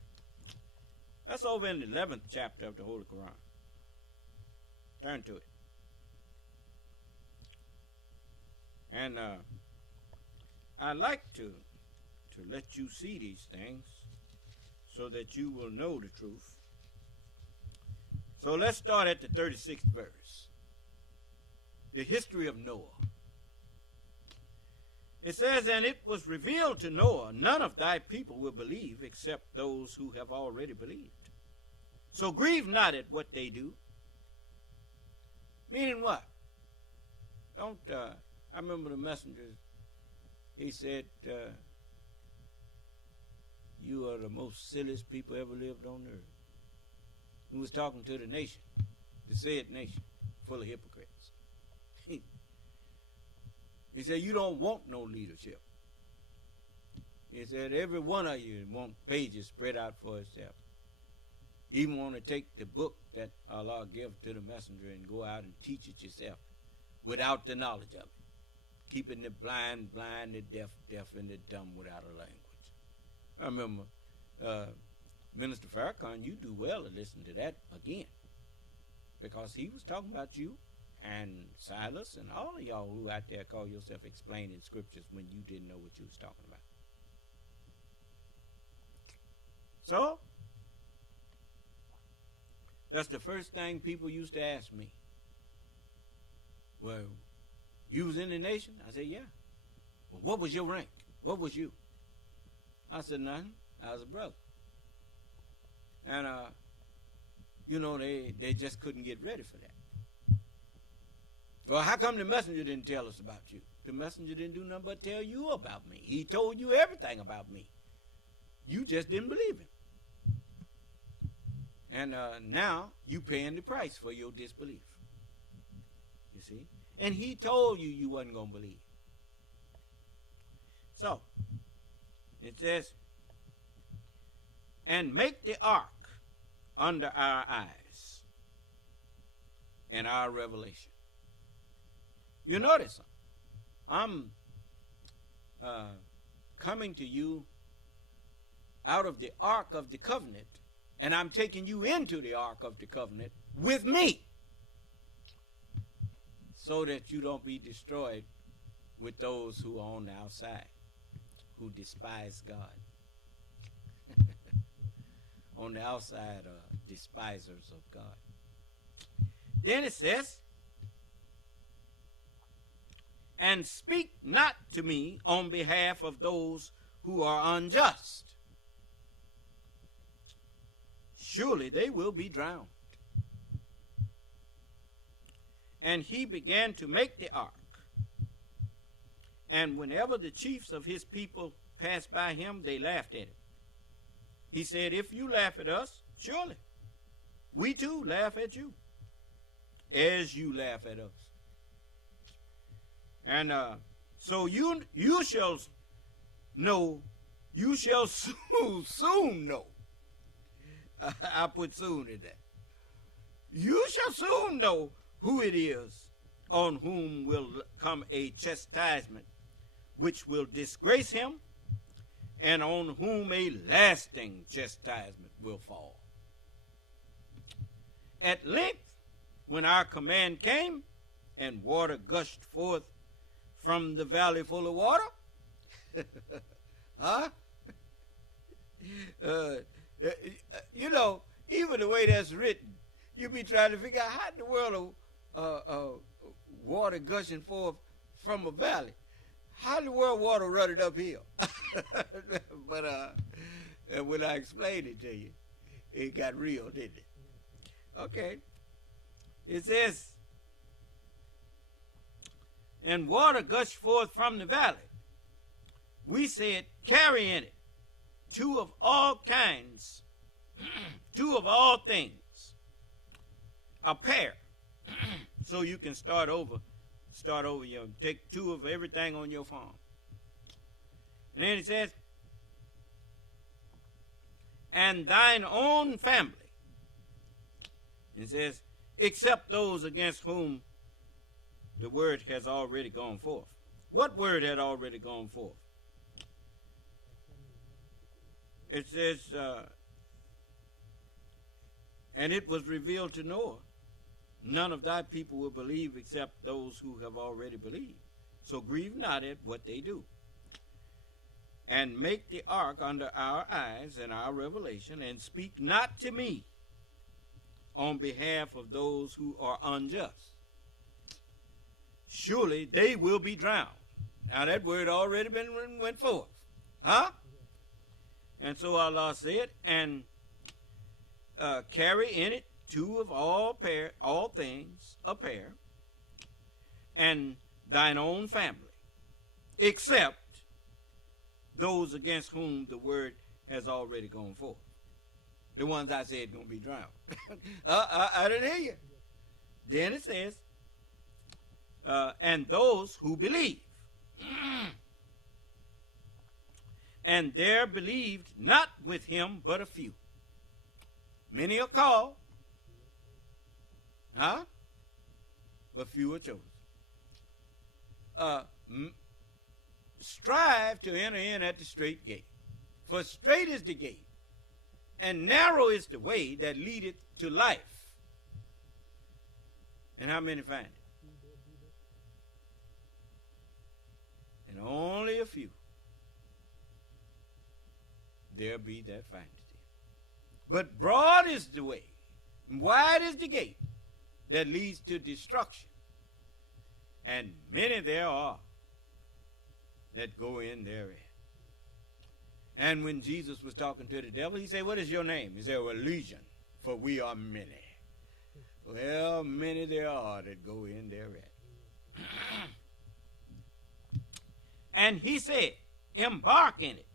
That's over in the 11th chapter of the Holy Quran. Turn to it. And I like to let you see these things so that you will know the truth. So let's start at the 36th verse. The history of Noah. It says, and it was revealed to Noah, none of thy people will believe except those who have already believed. So grieve not at what they do. Meaning what? Don't, I remember the messenger, he said, you are the most silliest people ever lived on earth. He was talking to the nation, the said nation, full of hypocrites. He said, you don't want no leadership. He said, every one of you want pages spread out for itself. Even want to take the book that Allah gave to the messenger and go out and teach it yourself without the knowledge of it. Keeping the blind blind, the deaf deaf, and the dumb without a language. I remember Minister Farrakhan, you do well to listen to that again. Because he was talking about you and Silas and all of y'all who out there call yourself explaining scriptures when you didn't know what you was talking about. So, that's the first thing people used to ask me. Well, you was in the nation? I said, yeah. Well, what was your rank? What was you? I said, nothing. I was a brother. And, you know, they just couldn't get ready for that. Well, how come the messenger didn't tell us about you? The messenger didn't do nothing but tell you about me. He told you everything about me. You just didn't believe him. And now you paying the price for your disbelief. You see? And he told you you wasn't going to believe. So, it says, and make the ark under our eyes and our revelation. You notice, I'm coming to you out of the Ark of the Covenant, and I'm taking you into the Ark of the Covenant with me, so that you don't be destroyed with those who are on the outside, who despise God. On the outside are despisers of God. Then it says, and speak not to me on behalf of those who are unjust. Surely they will be drowned. And he began to make the ark. And whenever the chiefs of his people passed by him, they laughed at him. He said, if you laugh at us, surely we too laugh at you, as you laugh at us. And so you shall know, you shall soon know. I put soon in that. You shall soon know who it is on whom will come a chastisement which will disgrace him, and on whom a lasting chastisement will fall. At length, when our command came, and water gushed forth from the valley full of water, huh? You know, even the way that's written, you be trying to figure out how in the world of water gushing forth from a valley. How in the world water running uphill? But when I explained it to you, it got real, didn't it? Okay. It says, and water gushed forth from the valley. We said, carry in it two of all kinds, two of all things, a pair. So you can start over take two of everything on your farm. And then it says, and thine own family. It says, except those against whom the word has already gone forth. What word had already gone forth? It says, and it was revealed to Noah, none of thy people will believe except those who have already believed. So grieve not at what they do. And make the ark under our eyes and our revelation, and speak not to me on behalf of those who are unjust. Surely they will be drowned. Now that word already went forth. Huh? And so Allah said, and carry in it two of all things, a pair, and thine own family, except those against whom the word has already gone forth. The ones I said going to be drowned. I didn't hear you. Then it says, and those who believe. And there believed not with him but a few. Many are called, but few are chosen. Strive to enter in at the straight gate. For straight is the gate, and narrow is the way that leadeth to life. And how many find it? And only a few there be that find it. But broad is the way, and wide is the gate that leads to destruction, and many there are that go in therein. And when Jesus was talking to the devil, he said, what is your name? He said, well, Legion, for we are many. Well, many there are that go in therein. And he said, embark in it.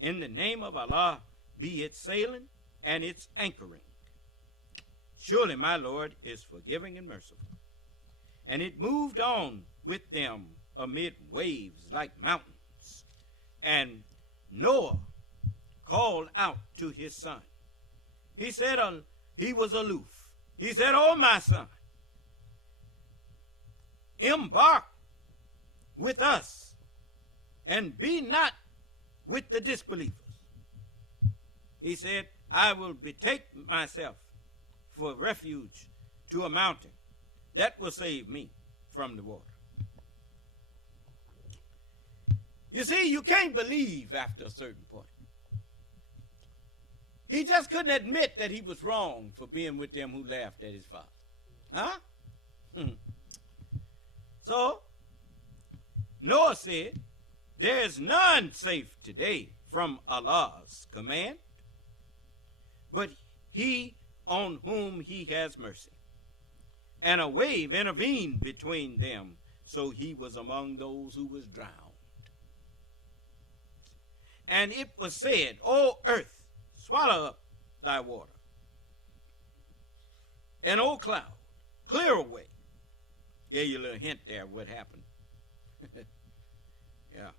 In the name of Allah, be it sailing and its anchoring. Surely my Lord is forgiving and merciful. And it moved on with them amid waves like mountains. And Noah called out to his son. He said, he was aloof. He said, oh, my son, embark with us and be not with the disbelievers. He said, I will betake myself for refuge to a mountain that will save me from the water. You see, you can't believe after a certain point. He just couldn't admit that he was wrong for being with them who laughed at his father. Huh? So, Noah said, there is none safe today from Allah's command, but he on whom he has mercy. and a wave intervened between them, so he was among those who was drowned. And it was said, O earth, swallow up thy water. And O cloud, clear away. Gave you a little hint there of what happened. Yeah.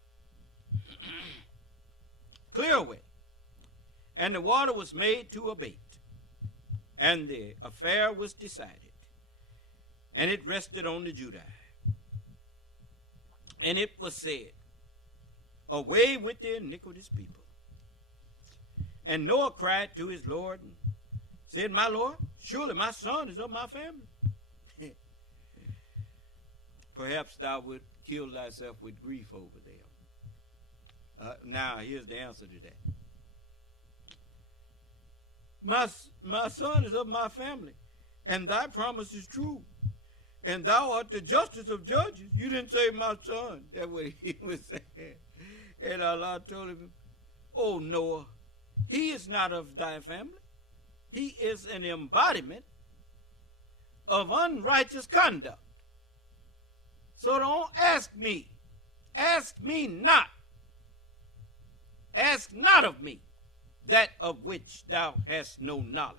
Clear away. And the water was made to abate. And the affair was decided. And it rested on the Judai. And it was said, away with the iniquitous people. And Noah cried to his Lord and said, my Lord, surely my son is of my family. Perhaps thou would kill thyself with grief over them. Now, here's the answer to that. My son is of my family, and thy promise is true. And thou art the justice of judges. You didn't say my son. That's what he was saying. And Allah told him, oh, Noah, he is not of thy family. He is an embodiment of unrighteous conduct. So don't ask me. Ask me not. Ask not of me that of which thou hast no knowledge.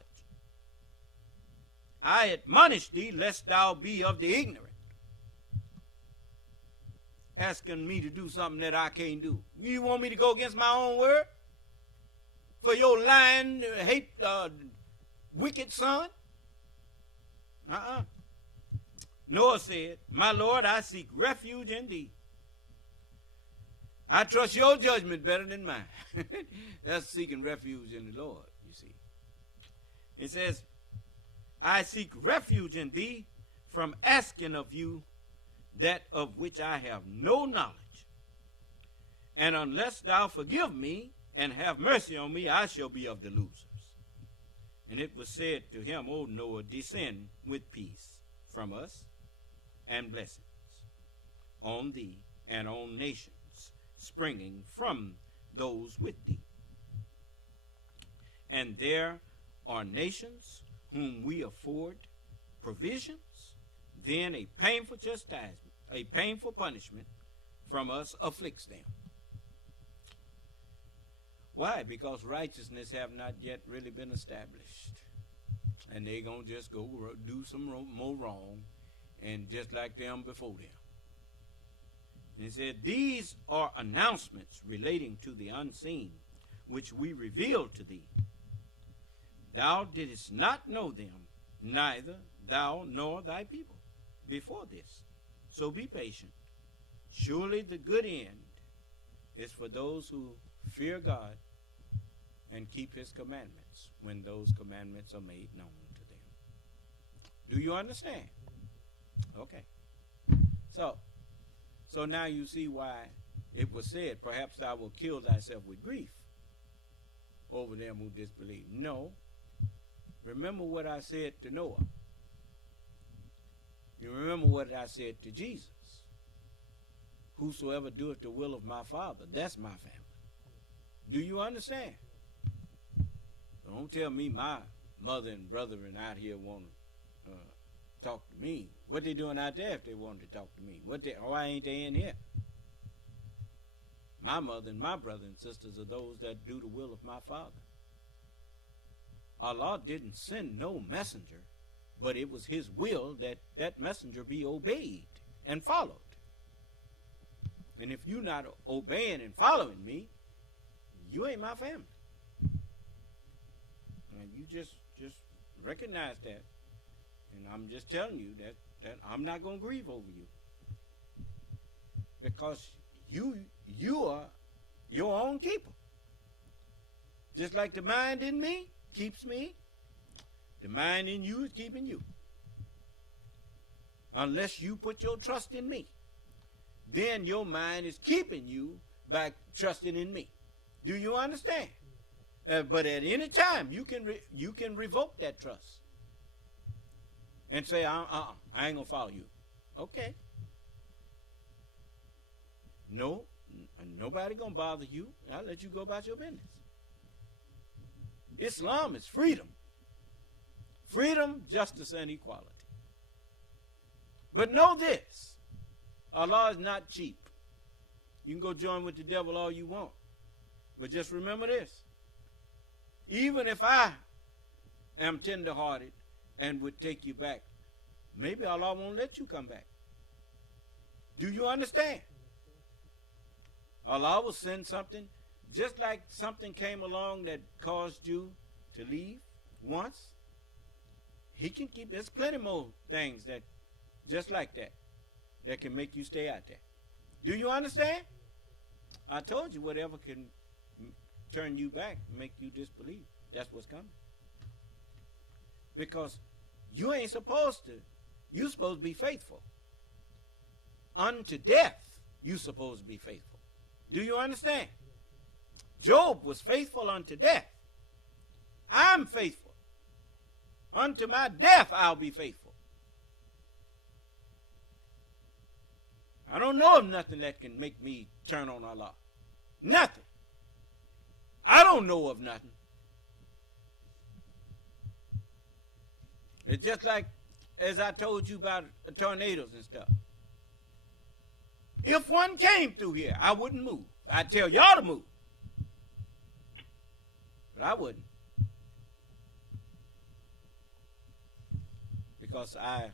I admonish thee lest thou be of the ignorant. Asking me to do something that I can't do. You want me to go against my own word? For your lying, hate, wicked son? Noah said, my Lord, I seek refuge in thee. I trust your judgment better than mine. That's seeking refuge in the Lord, you see. It says, I seek refuge in thee from asking of you that of which I have no knowledge. And unless thou forgive me and have mercy on me, I shall be of the losers. And it was said to him, O Noah, descend with peace from us and blessings on thee and on nations springing from those with thee. And there are nations whom we afford provisions, then a painful chastisement, a painful punishment from us afflicts them. Why? Because righteousness have not yet really been established. And they're going to just go do some more wrong, and just like them before them. And he said, these are announcements relating to the unseen, which we revealed to thee. Thou didst not know them, neither thou nor thy people before this. So be patient. Surely the good end is for those who fear God and keep his commandments when those commandments are made known to them. Do you understand? Okay. So now you see why it was said, perhaps thou wilt kill thyself with grief over them who disbelieve. No. Remember what I said to Noah. You remember what I said to Jesus. Whosoever doeth the will of my Father, that's my family. Do you understand? Don't tell me my mother and brethren out here want to talk to me. What they doing out there if they wanted to talk to me? Why ain't they in here? My mother and my brother and sisters are those that do the will of my Father. Allah didn't send no messenger, but it was his will that that messenger be obeyed and followed. And if you're not obeying and following me, you ain't my family. And you just recognize that. And I'm just telling you that I'm not going to grieve over you. Because you are your own keeper. Just like the mind in me keeps me, the mind in you is keeping you. Unless you put your trust in me, then your mind is keeping you by trusting in me. Do you understand? But at any time, you can revoke that trust and say, I ain't going to follow you. Okay. No, nobody going to bother you. I'll let you go about your business. Islam is freedom. Freedom, justice, and equality. But know this, Allah is not cheap. You can go join with the devil all you want. But just remember this. Even if I am tender-hearted and would take you back, maybe Allah won't let you come back. Do you understand? Allah will send something, just like something came along that caused you to leave once. He can keep, there's plenty more things that, just like that, that can make you stay out there. Do you understand? I told you whatever can turn you back, make you disbelieve. That's what's coming. Because you ain't supposed to. You're supposed to be faithful. Unto death, you're supposed to be faithful. Do you understand? Job was faithful unto death. I'm faithful. Unto my death, I'll be faithful. I don't know of nothing that can make me turn on Allah. Nothing. I don't know of nothing. It's just like, as I told you about tornadoes and stuff. If one came through here, I wouldn't move. I'd tell y'all to move. But I wouldn't. Because I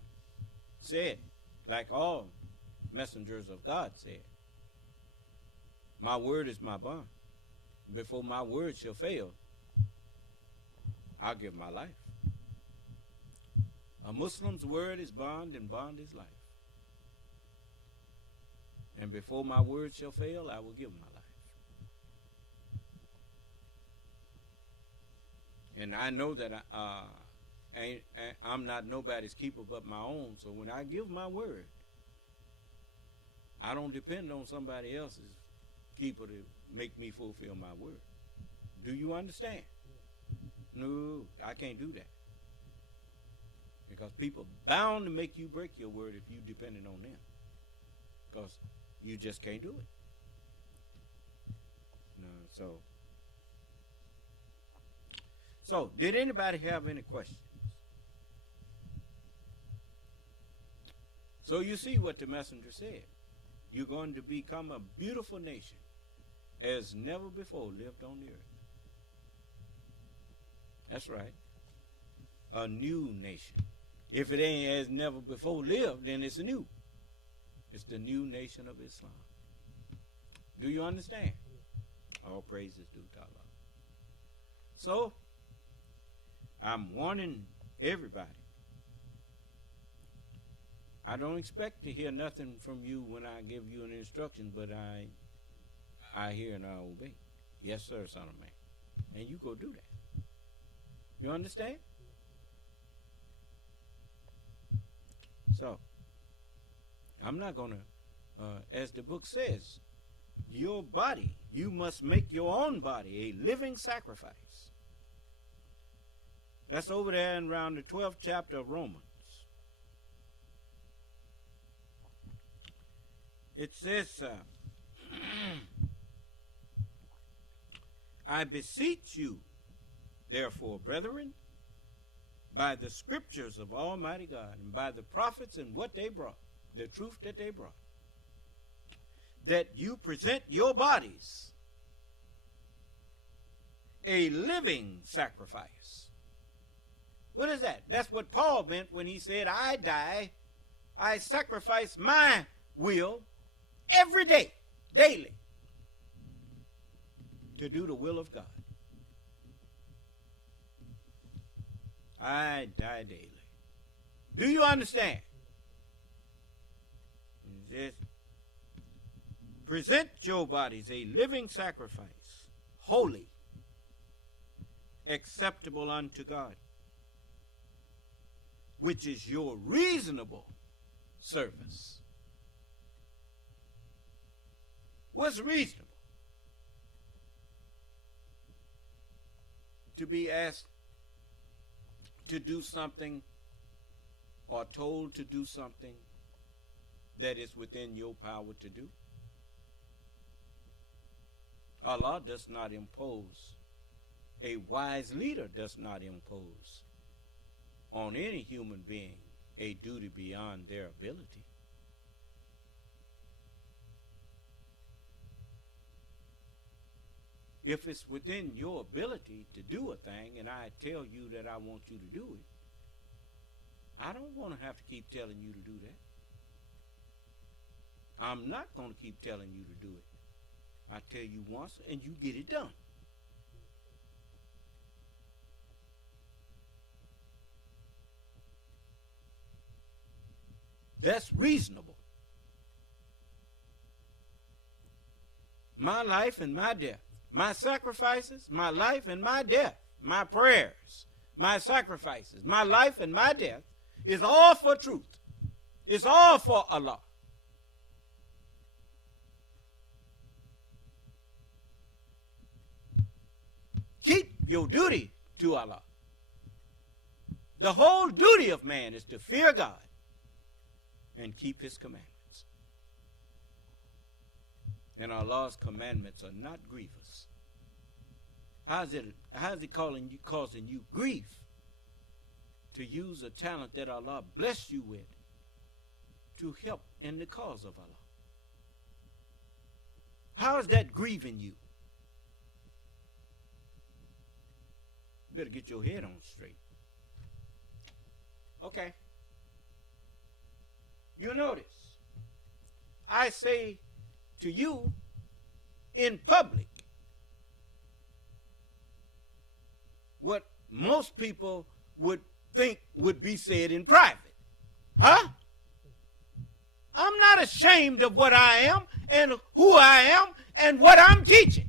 said, like all messengers of God said, my word is my bond. Before my word shall fail, I'll give my life. A Muslim's word is bond, and bond is life. And before my word shall fail, I will give my life. And I know that I'm not nobody's keeper but my own. So when I give my word, I don't depend on somebody else's keeper to make me fulfill my word. Do you understand? No, I can't do that. Because people bound to make you break your word if you depended on them. Because you just can't do it. No, so did anybody have any questions? So you see what the messenger said. You're going to become a beautiful nation as never before lived on the earth. That's right. A new nation. If it ain't as never before lived, then it's new. It's the new nation of Islam. Do you understand? All praises due to Allah. So, I'm warning everybody. I don't expect to hear nothing from you when I give you an instruction, but I hear and I obey. Yes, sir, son of man. And you go do that. You understand? So, I'm not going to, as the book says, your body, you must make your own body a living sacrifice. That's over there in around the 12th chapter of Romans. It says, I beseech you, therefore, brethren, by the scriptures of Almighty God and by the prophets and what they brought, the truth that they brought, that you present your bodies a living sacrifice. What is that? That's what Paul meant when he said, I die, I sacrifice my will every day, daily, to do the will of God. I die daily. Do you understand? Just present your bodies a living sacrifice, holy, acceptable unto God, which is your reasonable service. What's reasonable? To be asked to do something or told to do something that is within your power to do. Allah does not impose, a wise leader does not impose on any human being a duty beyond their ability. If it's within your ability to do a thing and I tell you that I want you to do it, I don't want to have to keep telling you to do that. I'm not going to keep telling you to do it. I tell you once and you get it done. That's reasonable. My life and my death, my sacrifices, my life and my death, my prayers, my sacrifices, my life and my death is all for truth. It's all for Allah. Keep your duty to Allah. The whole duty of man is to fear God and keep his commandments. And Allah's commandments are not grievous. How is it causing you grief to use a talent that Allah blessed you with to help in the cause of Allah? How is that grieving you? You better get your head on straight. Okay. You notice, I say to you in public what most people would think would be said in private. Huh? I'm not ashamed of what I am and who I am and what I'm teaching.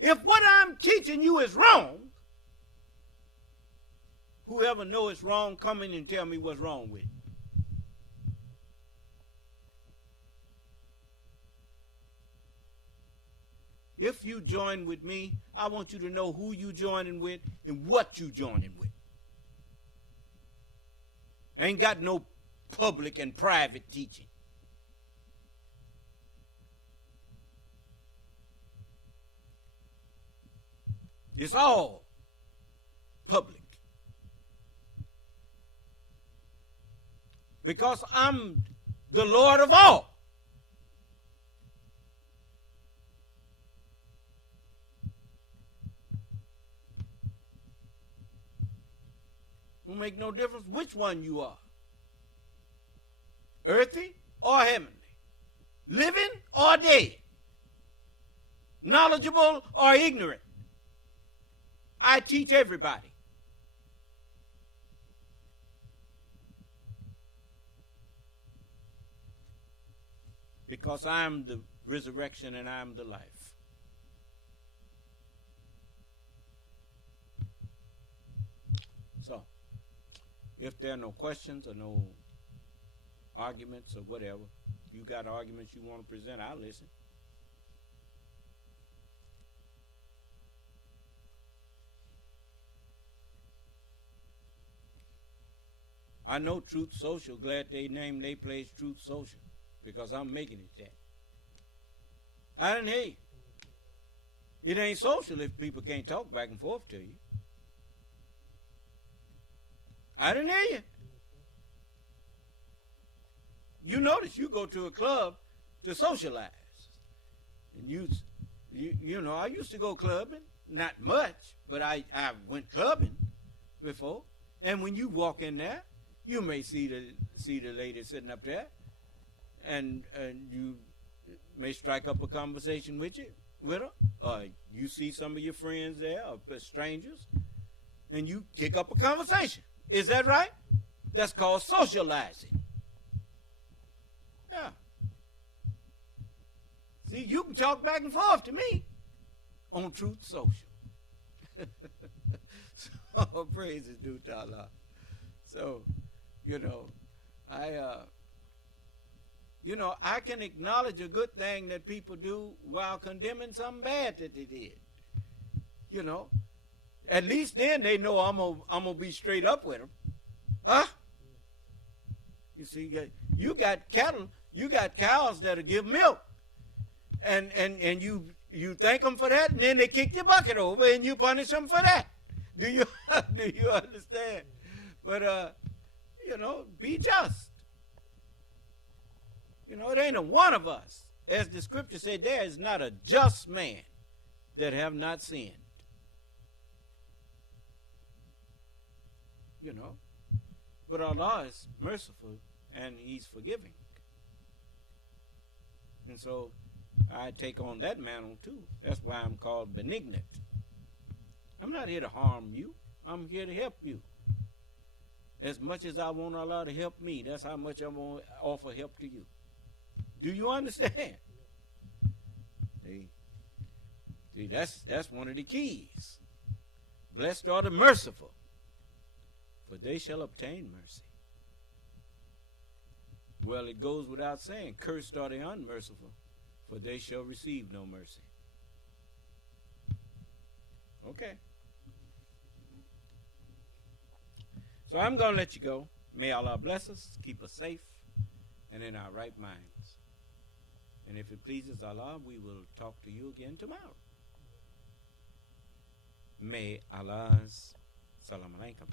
If what I'm teaching you is wrong, whoever knows it's wrong, come in and tell me what's wrong with it. If you join with me, I want you to know who you joining with and what you joining with. I ain't got no public and private teaching. It's all public. Because I'm the Lord of all. It will make no difference which one you are. Earthy or heavenly. Living or dead. Knowledgeable or ignorant. I teach everybody. Because I'm the resurrection and I'm the life. So, if there are no questions or no arguments or whatever, if you got arguments you want to present, I'll listen. I know Truth Social, glad they named their place Truth Social, because I'm making it that. I didn't hear you. It ain't social if people can't talk back and forth to you. I didn't hear you. You notice you go to a club to socialize. And you know, I used to go clubbing, not much, but I went clubbing before. And when you walk in there, you may see the lady sitting up there, and you may strike up a conversation with her, or you see some of your friends there, or strangers, and you kick up a conversation. Is that right? That's called socializing. Yeah. See, you can talk back and forth to me on Truth Social. So praise is due to Allah. So, you know, I can acknowledge a good thing that people do while condemning something bad that they did. You know, at least then they know I'm gonna be straight up with them. Huh? You see, you got cattle, you got cows that'll give milk, and You thank them for that, and then they kick your bucket over, and you punish them for that. Do you understand? But be just. It ain't a one of us. As the scripture said, there is not a just man that have not sinned. But Allah is merciful and He's forgiving. And so I take on that mantle too. That's why I'm called benignant. I'm not here to harm you. I'm here to help you. As much as I want Allah to help me, that's how much I'm going to offer help to you. Do you understand? See, that's one of the keys. Blessed are the merciful, for they shall obtain mercy. Well, it goes without saying, cursed are the unmerciful, for they shall receive no mercy. Okay. So I'm going to let you go. May Allah bless us, keep us safe, and in our right minds. And if it pleases Allah, we will talk to you again tomorrow. May Allah's Salam Alaikum